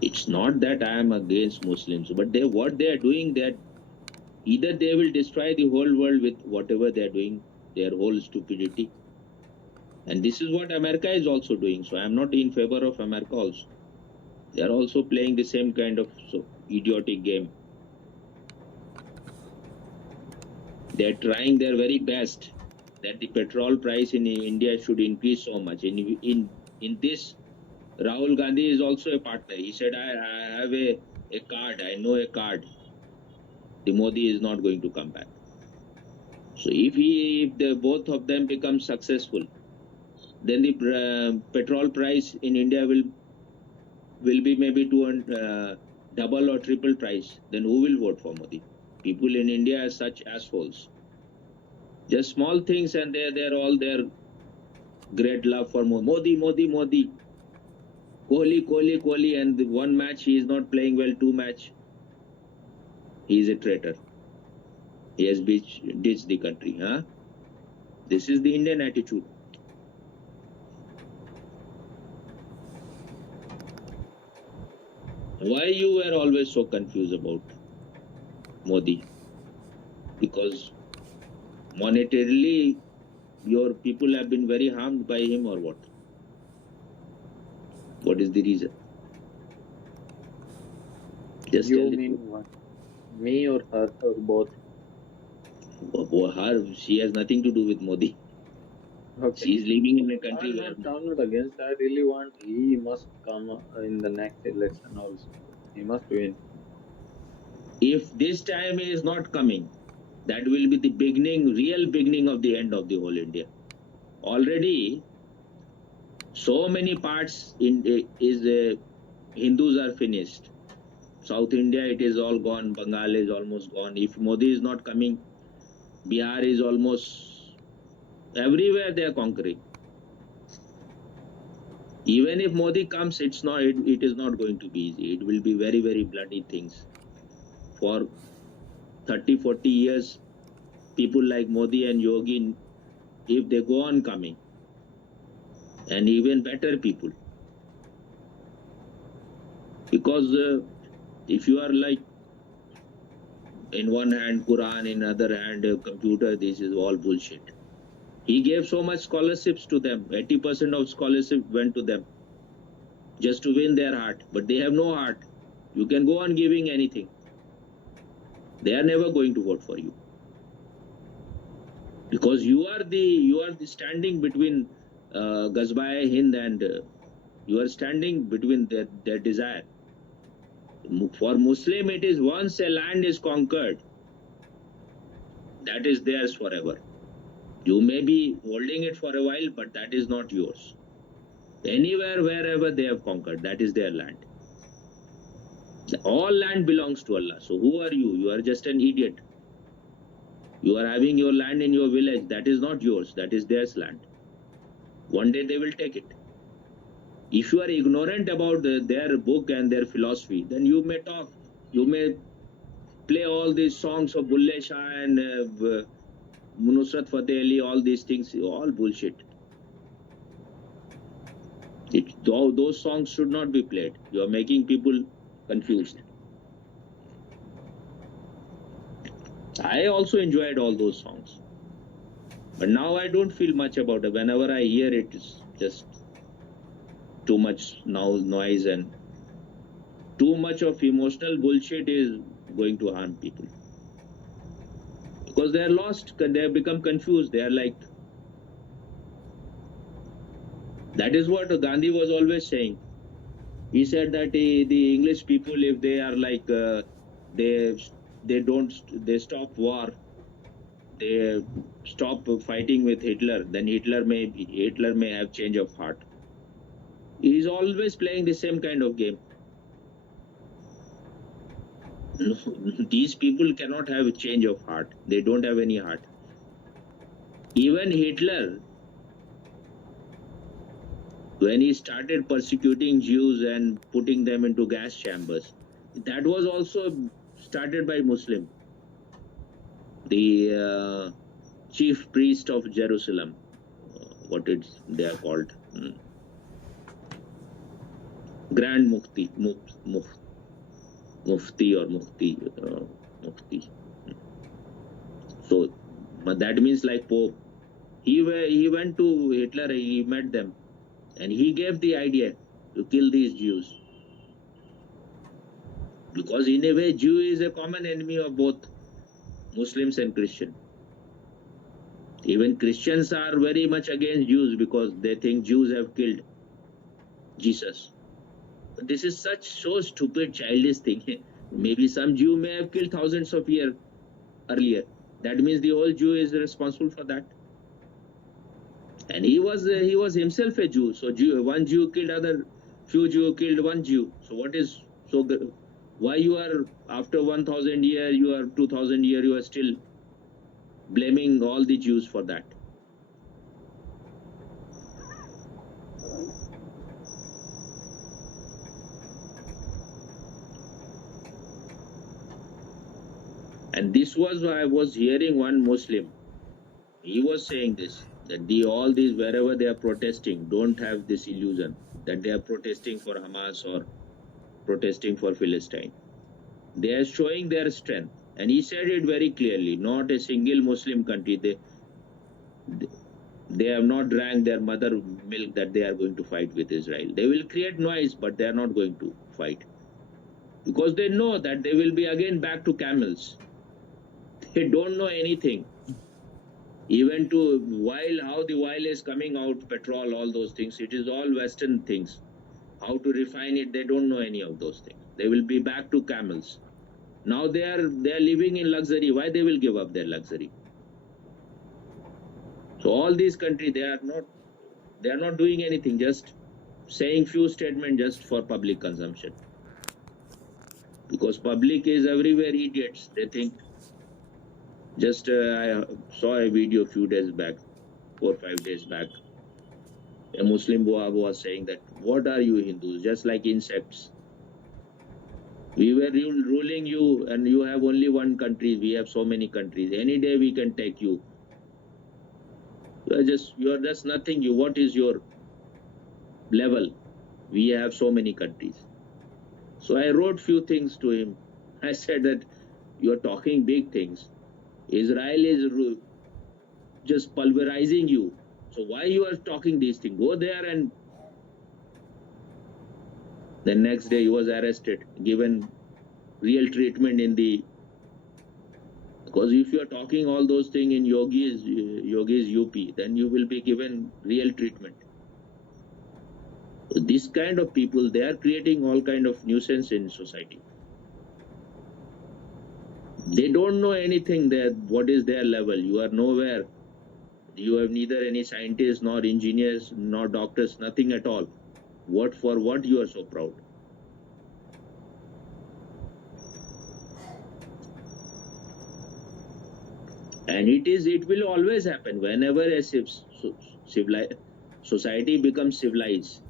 It's not that I am against Muslims, but what they are doing, that either they will destroy the whole world with whatever they are doing, their whole stupidity. And this is what America is also doing. So I am not in favor of America also. They are also playing the same kind of idiotic game. They are trying their very best that the petrol price in India should increase so much. In this, Rahul Gandhi is also a partner. He said, I have a card. I know a card. The Modi is not going to come back. So if both of them become successful, then the petrol price in India will be maybe double or triple price. Then who will vote for Modi? People in India are such assholes. Just small things, and they're all their great love for Modi, Modi, Modi. Kohli, Kohli, Kohli, and one match he is not playing well, 2 match. He is a traitor. He has ditched the country. Huh? This is the Indian attitude. Why you were always so confused about Modi? Because monetarily your people have been very harmed by him, or what? What is the reason? Just You tell mean what? Me or her or both? Her, she has nothing to do with Modi. Okay. She is living in a country where I'm not against. I really want he must come in the next election also. He must win. if this time he is not coming, that will be the real beginning of the end of the whole India. Already, so many parts Hindus are finished. South India, it is all gone. Bengal is almost gone. If Modi is not coming, Bihar is almost everywhere they are conquering. Even if Modi comes, it is not going to be easy. It will be very, very bloody things. for 30-40 years, people like Modi and Yogi, if they go on coming, and even better people, because if you are like in one hand Quran, in other hand computer, this is all bullshit. He gave so much scholarships to them. 80% of scholarship went to them just to win their heart, but they have no heart. You can go on giving anything, they are never going to vote for you, because you are the standing between Gazbaya Hind and you are standing between their desire. For Muslim, it is once a land is conquered, that is theirs forever. You may be holding it for a while, but that is not yours. Anywhere, wherever they have conquered, that is their land. All land belongs to Allah. So who are you? You are just an idiot. You are having your land in your village. That is not yours. That is theirs land. One day they will take it. If you are ignorant about their book and their philosophy, then you may talk. You may play all these songs of Bulle Shah and Nusrat Fateh Ali, all these things, all bullshit. Those songs should not be played. You are making people confused. I also enjoyed all those songs, but now I don't feel much about it. Whenever I hear it, it's just too much noise, and too much of emotional bullshit is going to harm people, because they are lost, they have become confused. They are like, that is what Gandhi was always saying. He said that the English people, if they are like they stop war, they stop fighting with Hitler, then Hitler may have change of heart. He is always playing the same kind of game. No, these people cannot have a change of heart. They don't have any heart. Even Hitler, when he started persecuting Jews and putting them into gas chambers, that was also started by Muslim. The chief priest of Jerusalem, they are called, Grand Mufti, Mufti or Mufti, Mufti. So that means like Pope. He went to Hitler, he met them, and he gave the idea to kill these Jews. Because in a way, Jew is a common enemy of both Muslims and Christians. Even Christians are very much against Jews because they think Jews have killed Jesus. But this is so stupid, childish thing. Maybe some Jew may have killed thousands of years earlier. That means the whole Jew is responsible for that. And he was himself a Jew. So one Jew killed few Jew killed one Jew. So what is so good? Why you are after 1,000 years, you are 2,000 years, you are still blaming all the Jews for that? And this was why I was hearing one Muslim. He was saying this, that all these, wherever they are protesting, don't have this illusion that they are protesting for Hamas or protesting for Palestine. They are showing their strength. And he said it very clearly, not a single Muslim country, they have not drank their mother milk that they are going to fight with Israel. They will create noise, but they are not going to fight. Because they know that they will be again back to camels. They don't know anything. Even how the oil is coming out, petrol, all those things, it is all Western things. How to refine it, they don't know any of those things. They will be back to camels. Now they are living in luxury. Why they will give up their luxury? So all these countries, they are not doing anything, just saying few statements just for public consumption. Because public is everywhere idiots. They think. Just I saw a video a few days back, 4 or 5 days back. A Muslim boy was saying that, what are you Hindus? Just like insects. We were ruling you, and you have only one country. We have so many countries. Any day we can take you. You are just nothing. What is your level? We have so many countries. So I wrote few things to him. I said that you are talking big things. Israel is just pulverizing you. So why you are talking these things? Go there. And the next day he was arrested, given real treatment in the, because if you are talking all those things in Yogi's UP, then you will be given real treatment. So this kind of people, they are creating all kind of nuisance in society. They don't know anything. That what is their level. You are nowhere. You have neither any scientists nor engineers nor doctors, nothing at all. What for what you are so proud? And it will always happen whenever a society becomes civilized.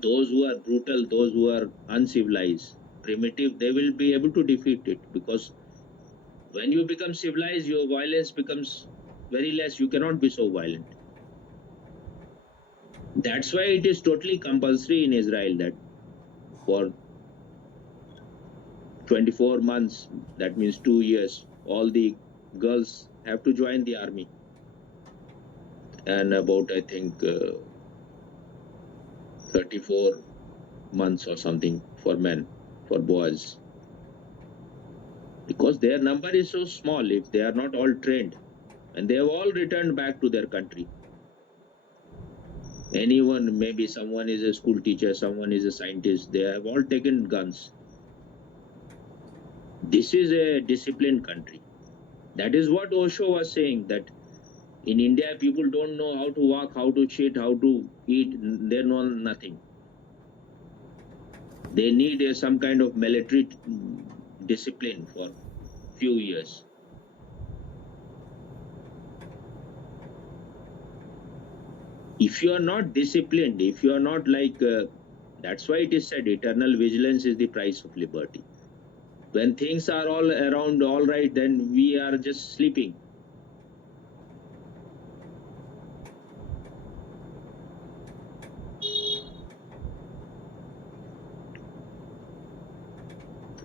Those who are brutal, those who are uncivilized, primitive, they will be able to defeat it, because when you become civilized, your violence becomes very less. You cannot be so violent. That's why it is totally compulsory in Israel that for 24 months, that means 2 years, all the girls have to join the army. And about, I think, 34 months or something for men, for boys. Because their number is so small if they are not all trained. And they have all returned back to their country. Anyone, maybe someone is a school teacher, someone is a scientist, they have all taken guns. This is a disciplined country. That is what Osho was saying, that in India, people don't know how to walk, how to shit, how to eat. They know nothing. They need some kind of military discipline for few years. If you are not disciplined, if you are not like, that's why it is said, eternal vigilance is the price of liberty. When things are all around all right, then we are just sleeping.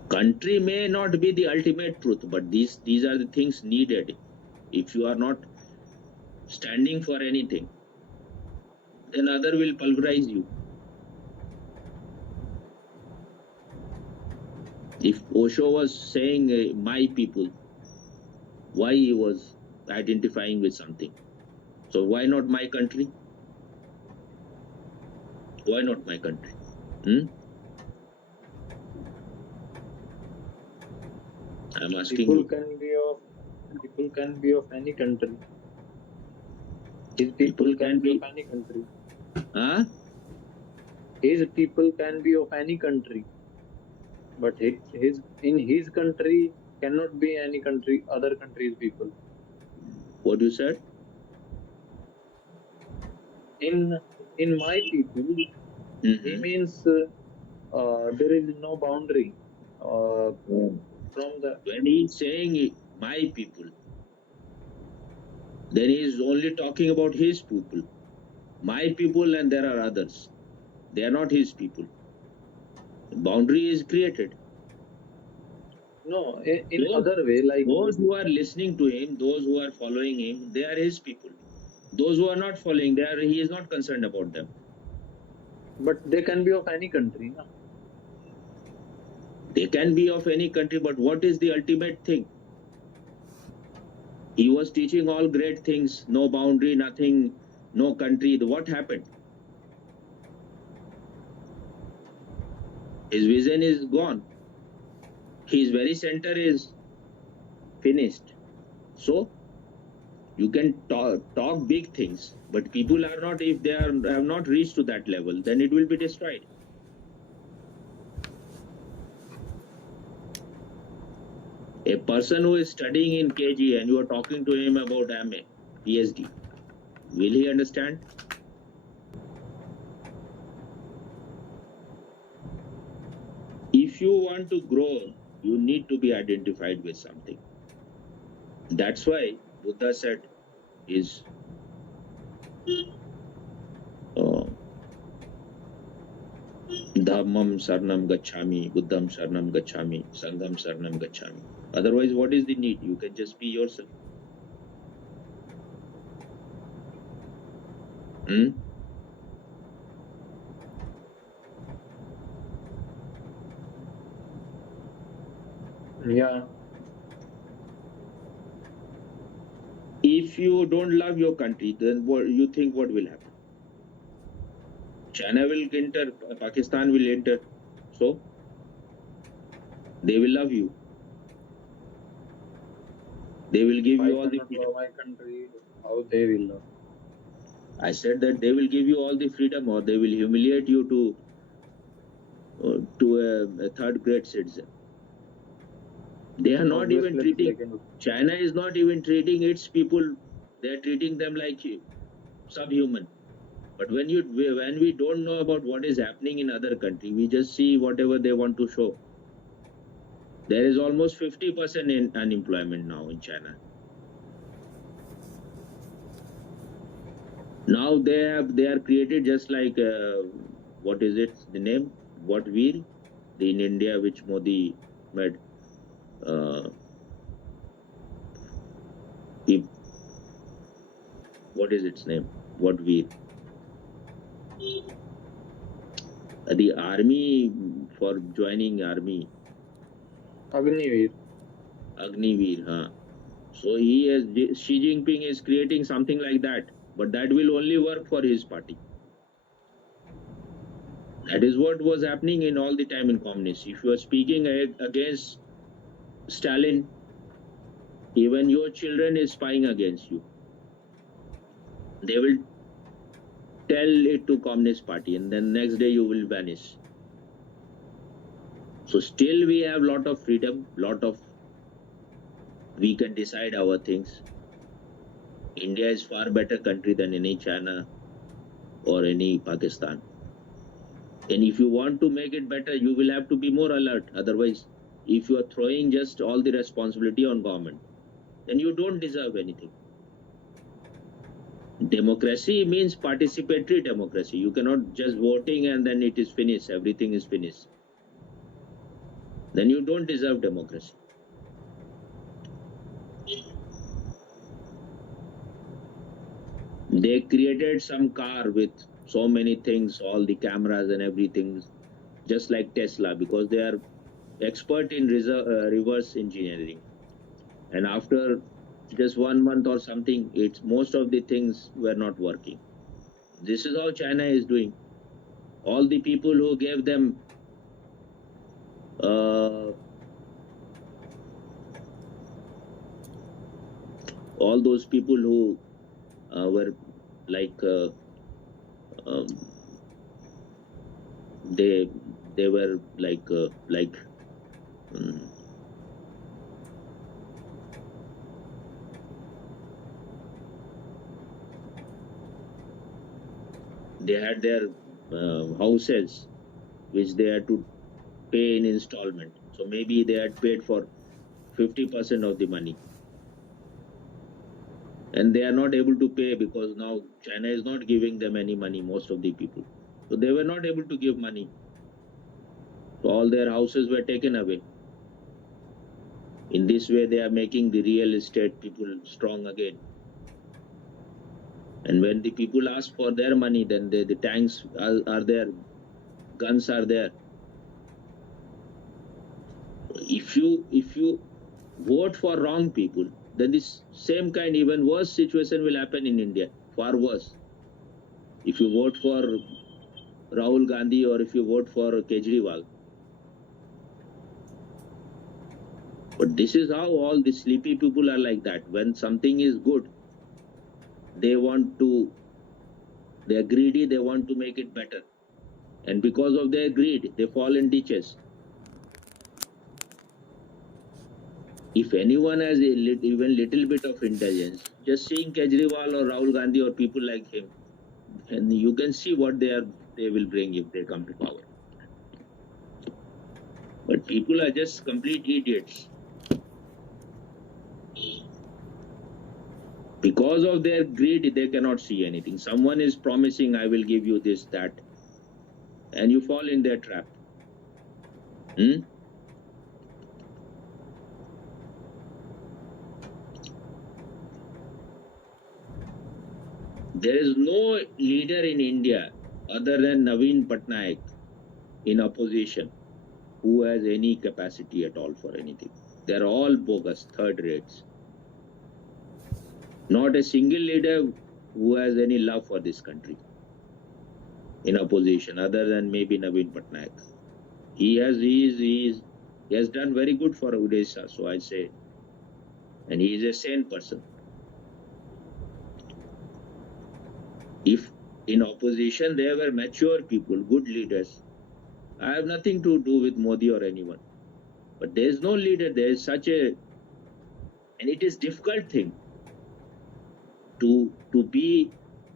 Country may not be the ultimate truth, but these are the things needed. If you are not standing for anything, then other will pulverize you. If Osho was saying my people, why he was identifying with something? So why not my country? Why not my country? I'm asking People you. can be of any country. His people can be of any country. Huh? His people can be of any country, but in his country cannot be any country, other countries' people. What you said? In my people, he means there is no boundary from the. When he's saying my people, then he's only talking about his people. My people, and there are others. They are not his people. The boundary is created. No, in other way, like those who are listening to him, those who are following him, they are his people. Those who are not following, he is not concerned about them. But they can be of any country, no? They can be of any country, but what is the ultimate thing? He was teaching all great things, no boundary, nothing, no country. What happened? His vision is gone. His very center is finished. So you can talk big things, but people are not, if they have not reached to that level, then it will be destroyed. A person who is studying in KG and you are talking to him about MA, PhD, will he understand? if you want to grow, you need to be identified with something. That's why Buddha said is uh, Dhammam Sarnam Gacchami, Buddham Sarnam Gacchami, Sangham Sarnam Gacchami. Otherwise, what is the need? You can just be yourself. Hmm? Yeah. If you don't love your country, then what you think what will happen? China will enter, Pakistan will enter. So they will love you. They will give If I you all the cannot freedom. love my country, how they will love? I said that they will give you all the freedom, or they will humiliate you to a third grade citizen. They are not even Obviously, the treating. second. China is not even treating its people. They are treating them like subhuman. But when we don't know about what is happening in other country, we just see whatever they want to show. There is almost 50% in unemployment now in China. Now they are created just like what is it the name, what wheel, the in India which Modi made, uh, what is its name, what wheel, the army, for joining army, Agniveer. Agniveer, huh? So Xi Jinping is creating something like that, but that will only work for his party. That is what was happening in all the time in communists. If you are speaking against Stalin, even your children is spying against you. They will tell it to Communist Party, and then next day you will vanish. So still we have lot of freedom, we can decide our things. India is far better country than any China or any Pakistan. And if you want to make it better, you will have to be more alert. Otherwise, if you are throwing just all the responsibility on government, then you don't deserve anything. Democracy means participatory democracy. You cannot just voting and then it is finished, everything is finished. Then you don't deserve democracy. They created some car with so many things, all the cameras and everything, just like Tesla, because they are expert in reverse engineering. And after just 1 month or something, it's most of the things were not working. This is how China is doing. All the people who gave them uh, all those people who were like um, they were like um, they had their houses which they had to pay in installment. So maybe they had paid for 50% of the money, and they are not able to pay because now China is not giving them any money, most of the people. So they were not able to give money. So all their houses were taken away. In this way, they are making the real estate people strong again. And when the people ask for their money, then the tanks are there, guns are there. If you vote for wrong people, then this same kind, even worse situation will happen in India, far worse. If you vote for Rahul Gandhi or if you vote for Kejriwal. But this is how all the sleepy people are like that. When something is good, they are greedy, they want to make it better. And because of their greed, they fall in ditches. If anyone has even little bit of intelligence, just seeing Kejriwal or Rahul Gandhi or people like him, and you can see what they will bring if they come to power. But people are just complete idiots. Because of their greed, they cannot see anything. Someone is promising, I will give you this, that, and you fall in their trap. Hmm? There is no leader in India other than Naveen Patnaik in opposition who has any capacity at all for anything. They're all bogus, third rates. Not a single leader who has any love for this country in opposition other than maybe Naveen Patnaik. He has done very good for Odisha, so I say, and he is a sane person. If in opposition there were mature people, good leaders, I have nothing to do with Modi or anyone. But there is no leader. There is such a, and it is difficult thing to be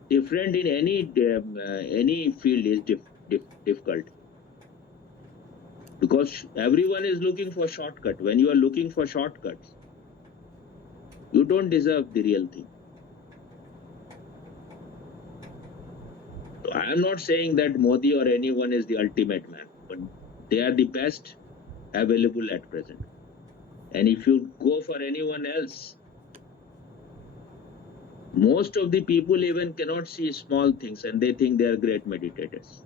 different in any field is difficult because everyone is looking for shortcut. When you are looking for shortcuts, you don't deserve the real thing. So I am not saying that Modi or anyone is the ultimate man, but they are the best available at present. And if you go for anyone else, most of the people even cannot see small things and they think they are great meditators.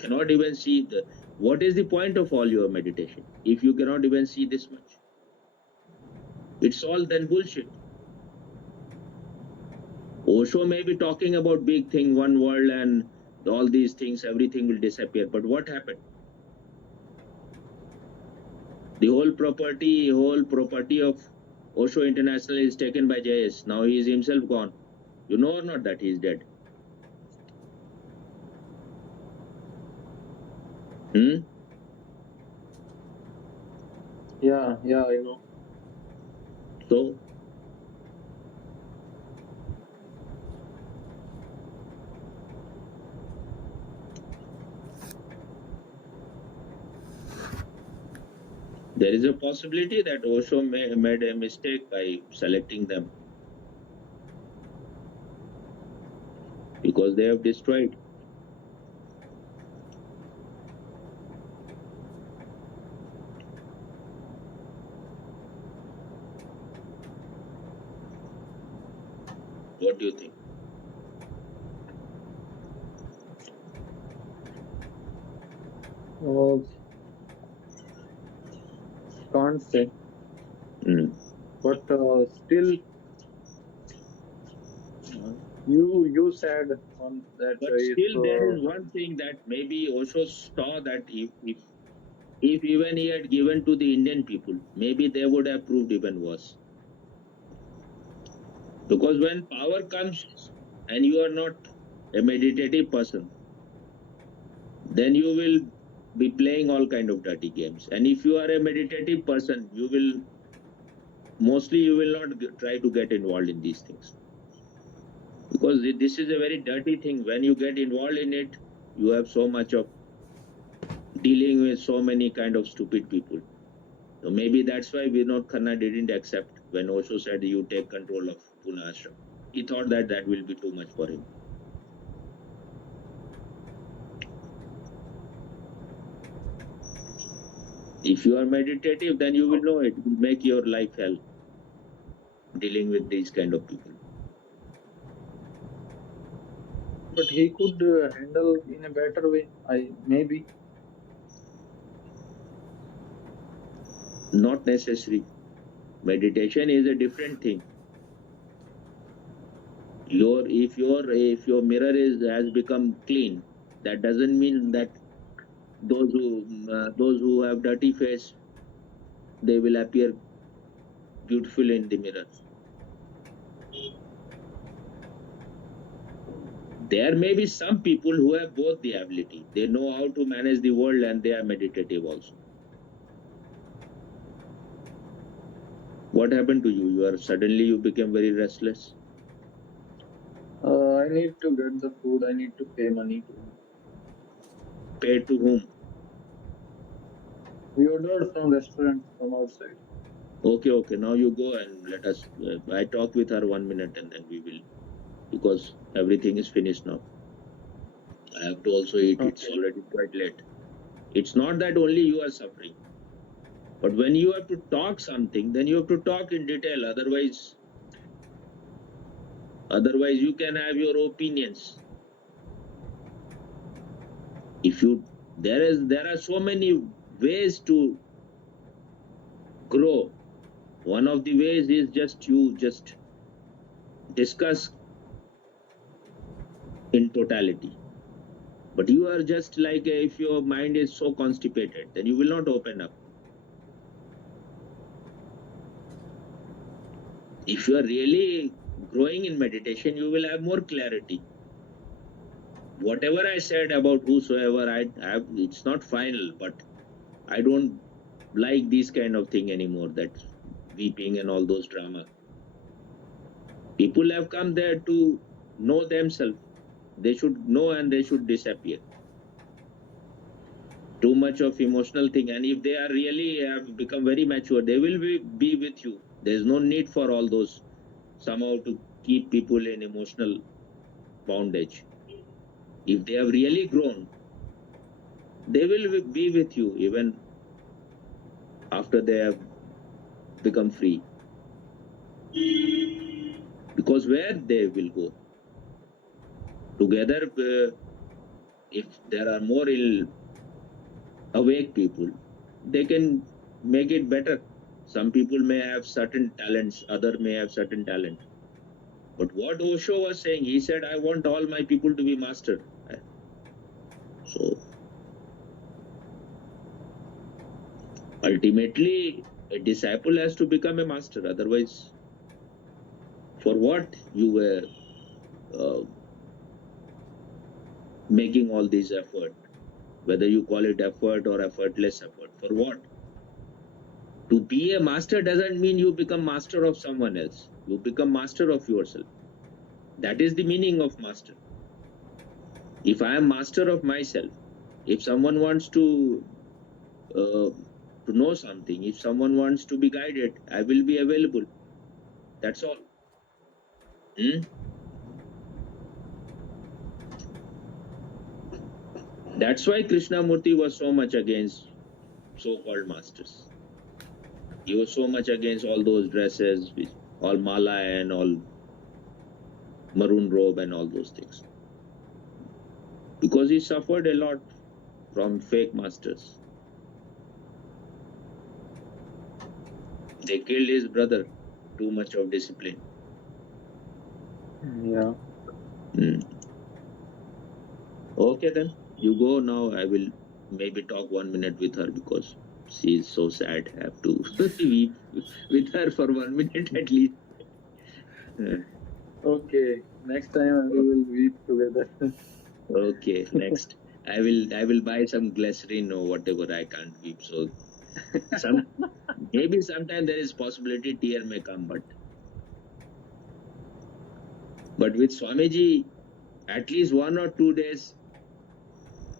Cannot even see the what is the point of all your meditation if you cannot even see this much? It's all then bullshit. Osho may be talking about big thing, one world, and all these things, everything will disappear. But what happened? The whole property of Osho International is taken by JS. Now he is himself gone. You know or not that he is dead? Hmm? Yeah, I know. So there is a possibility that Osho made a mistake by selecting them because they have destroyed. What do you think? Uh, can't say, Hmm. but still, you said once that But if still, there is one thing that maybe Osho saw that if even he had given to the Indian people, maybe they would have proved even worse. Because when power comes and you are not a meditative person, then you will be playing all kind of dirty games. And if you are a meditative person, you will not try to get involved in these things because this is a very dirty thing. When you get involved in it, you have so much of dealing with so many kind of stupid people. So maybe that's why Vinod Khanna didn't accept when Osho said you take control of Pune Ashram. He thought that that will be too much for him. If you are meditative, then you will know it will make your life hell dealing with these kind of people. but he could handle in a better way. I maybe. Not necessary. Meditation is a different thing. If your mirror is has become clean, that doesn't mean that those who have dirty face they will appear beautiful in the mirror. There may be some people who have both the ability. They know how to manage the world and they are meditative also. What happened to you? You became very restless. I need to get the food. I need to pay money to. Pay to whom? We ordered from restaurant from outside. Okay. Now you go and let us. I talk with her 1 minute and then we will, because everything is finished now. I have to also eat. It's Okay. already quite late. It's not that only you are suffering, but when you have to talk something, then you have to talk in detail. Otherwise you can have your opinions. If you there are so many ways to grow. One of the ways is just discuss in totality. But you are just like, if your mind is so constipated, then you will not open up. If you are really growing in meditation, you will have more clarity. Whatever I said about whosoever I have, it's not final, but I don't like this kind of thing anymore, that weeping and all those drama. People have come there to know themselves. They should know and they should disappear. Too much of emotional thing, and if they are really have become very mature, they will be with you. There's no need for all those somehow to keep people in emotional bondage. If they have really grown, they will be with you even after they have become free, because where they will go together, if there are more awake people, they can make it better. Some people may have certain talents, other may have certain talent. But what Osho was saying, he said, I want all my people to be master. So ultimately, a disciple has to become a master. Otherwise, for what you were uh, making all this effort? Whether you call it effort or effortless effort, for what? To be a master doesn't mean you become master of someone else. You become master of yourself. That is the meaning of master. If I am master of myself, if someone wants uh, to know something, if someone wants to be guided, I will be available. That's all. Hmm? That's why Krishnamurti was so much against so-called masters. He was so much against all those dresses, all mala and all maroon robe and all those things, because he suffered a lot from fake masters. They killed his brother. Too much of discipline. Yeah. Hmm. Okay, then you go now. I will maybe talk 1 minute with her, because she is so sad. I have to weep with her for 1 minute at least. Uh, Okay. Next time we will weep together. okay, next. I will buy some glycerin or whatever. I can't weep. So some maybe sometime there is possibility tear may come, but with Swamiji, at least 1 or 2 days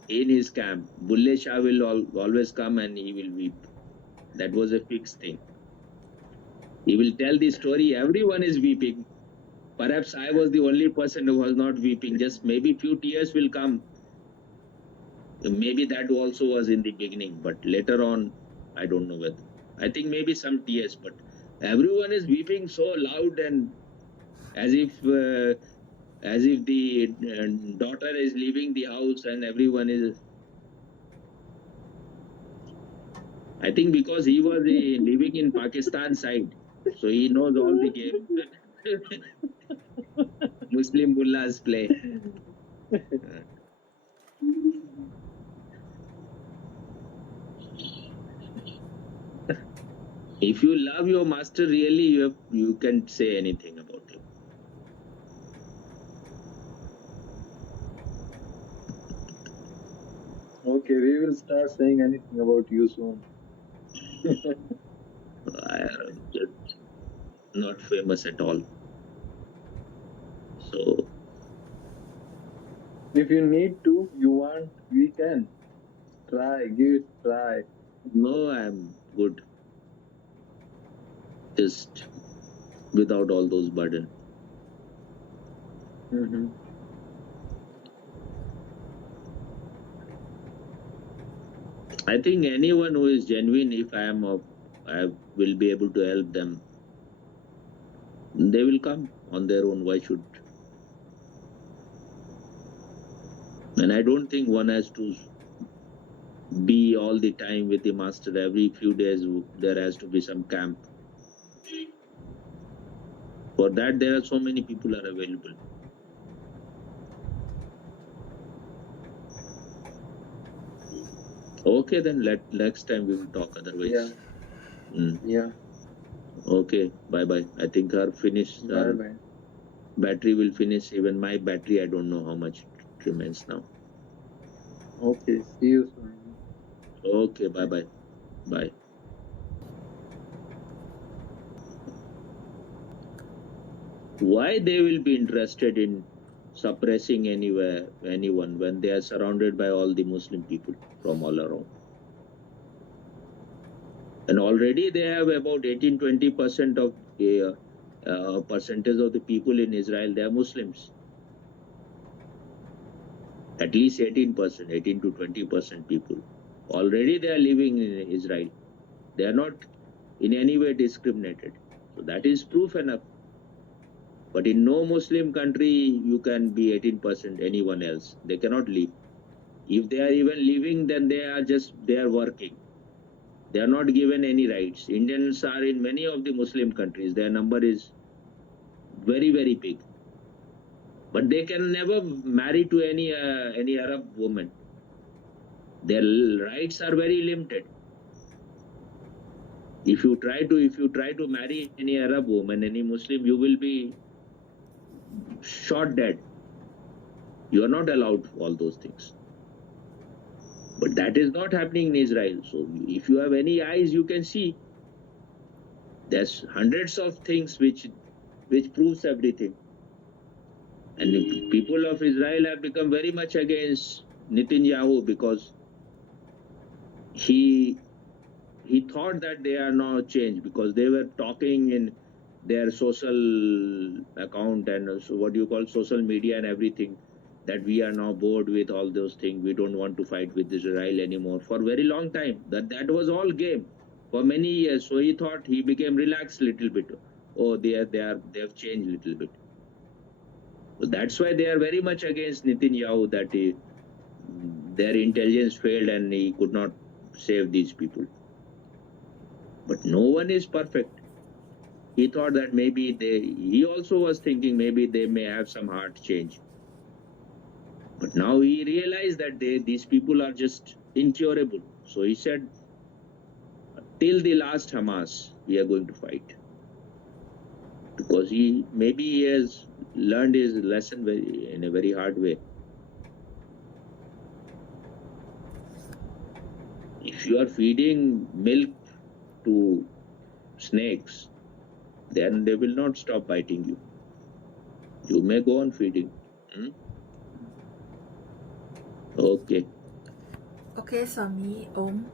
in his camp, Bulle Shah will always come and he will weep. That was a fixed thing. He will tell the story. Everyone is weeping. Perhaps I was the only person who was not weeping. Just maybe few tears will come. Maybe that also was in the beginning, but later on, I don't know whether. I think maybe some tears, but everyone is weeping so loud, and as if uh, as if the daughter is leaving the house, and everyone is. I think because he was living in Pakistan side, so he knows all the games. Muslim mullahs play. Uh, If you love your master really, you can say anything about him. Okay, we will start saying anything about you soon. I am just not famous at all. So If you need to, you want, we can try. Give it a try. No, I'm good. Just without all those burden. Mm-hmm. I think anyone who is genuine, if I will be able to help them. They will come on their own. Why should? And I don't think one has to be all the time with the master. Every few days, there has to be some camp. For that, there are so many people are available. Okay, then next time we will talk. Otherwise, Yeah. Okay, bye bye. I think her Bye bye. battery will finish. Even my battery, I don't know how much it remains now. Okay. See you soon. Okay, bye bye. Bye. Why they will be interested in suppressing anyone when they are surrounded by all the Muslim people from all around? And already they have about 18-20% of the percentage of the people in Israel, they are Muslims. At least 18%, 18 to 20% people. Already they are living in Israel. They are not in any way discriminated. So that is proof enough. But in no Muslim country, you can be 18% anyone else. They cannot live. If they are even living, then they are working. They are not given any rights. Indians are in many of the Muslim countries. Their number is very, very big. But they can never marry to any Arab woman. Their rights are very limited. If you try to marry any Arab woman, any Muslim, you will be shot dead. You are not allowed all those things. But that is not happening in Israel. So if you have any eyes, you can see there's hundreds of things which proves everything. And the people of Israel have become very much against Netanyahu because he thought that they are now changed, because they were talking in their social account and also what you call social media and everything, that we are now bored with all those things. We don't want to fight with Israel anymore for a very long time. That was all game for many years. So he thought, he became relaxed a little bit. Oh, they have changed a little bit. So that's why they are very much against Netanyahu, that their intelligence failed and he could not save these people. But no one is perfect. He thought that maybe he also was thinking maybe they may have some heart change. But now he realized that these people are just incurable. So he said, till the last Hamas, we are going to fight. Because he has learned his lesson in a very hard way. If you are feeding milk to snakes, then they will not stop biting you. You may go on feeding. Okay. Okay, Swami, Om.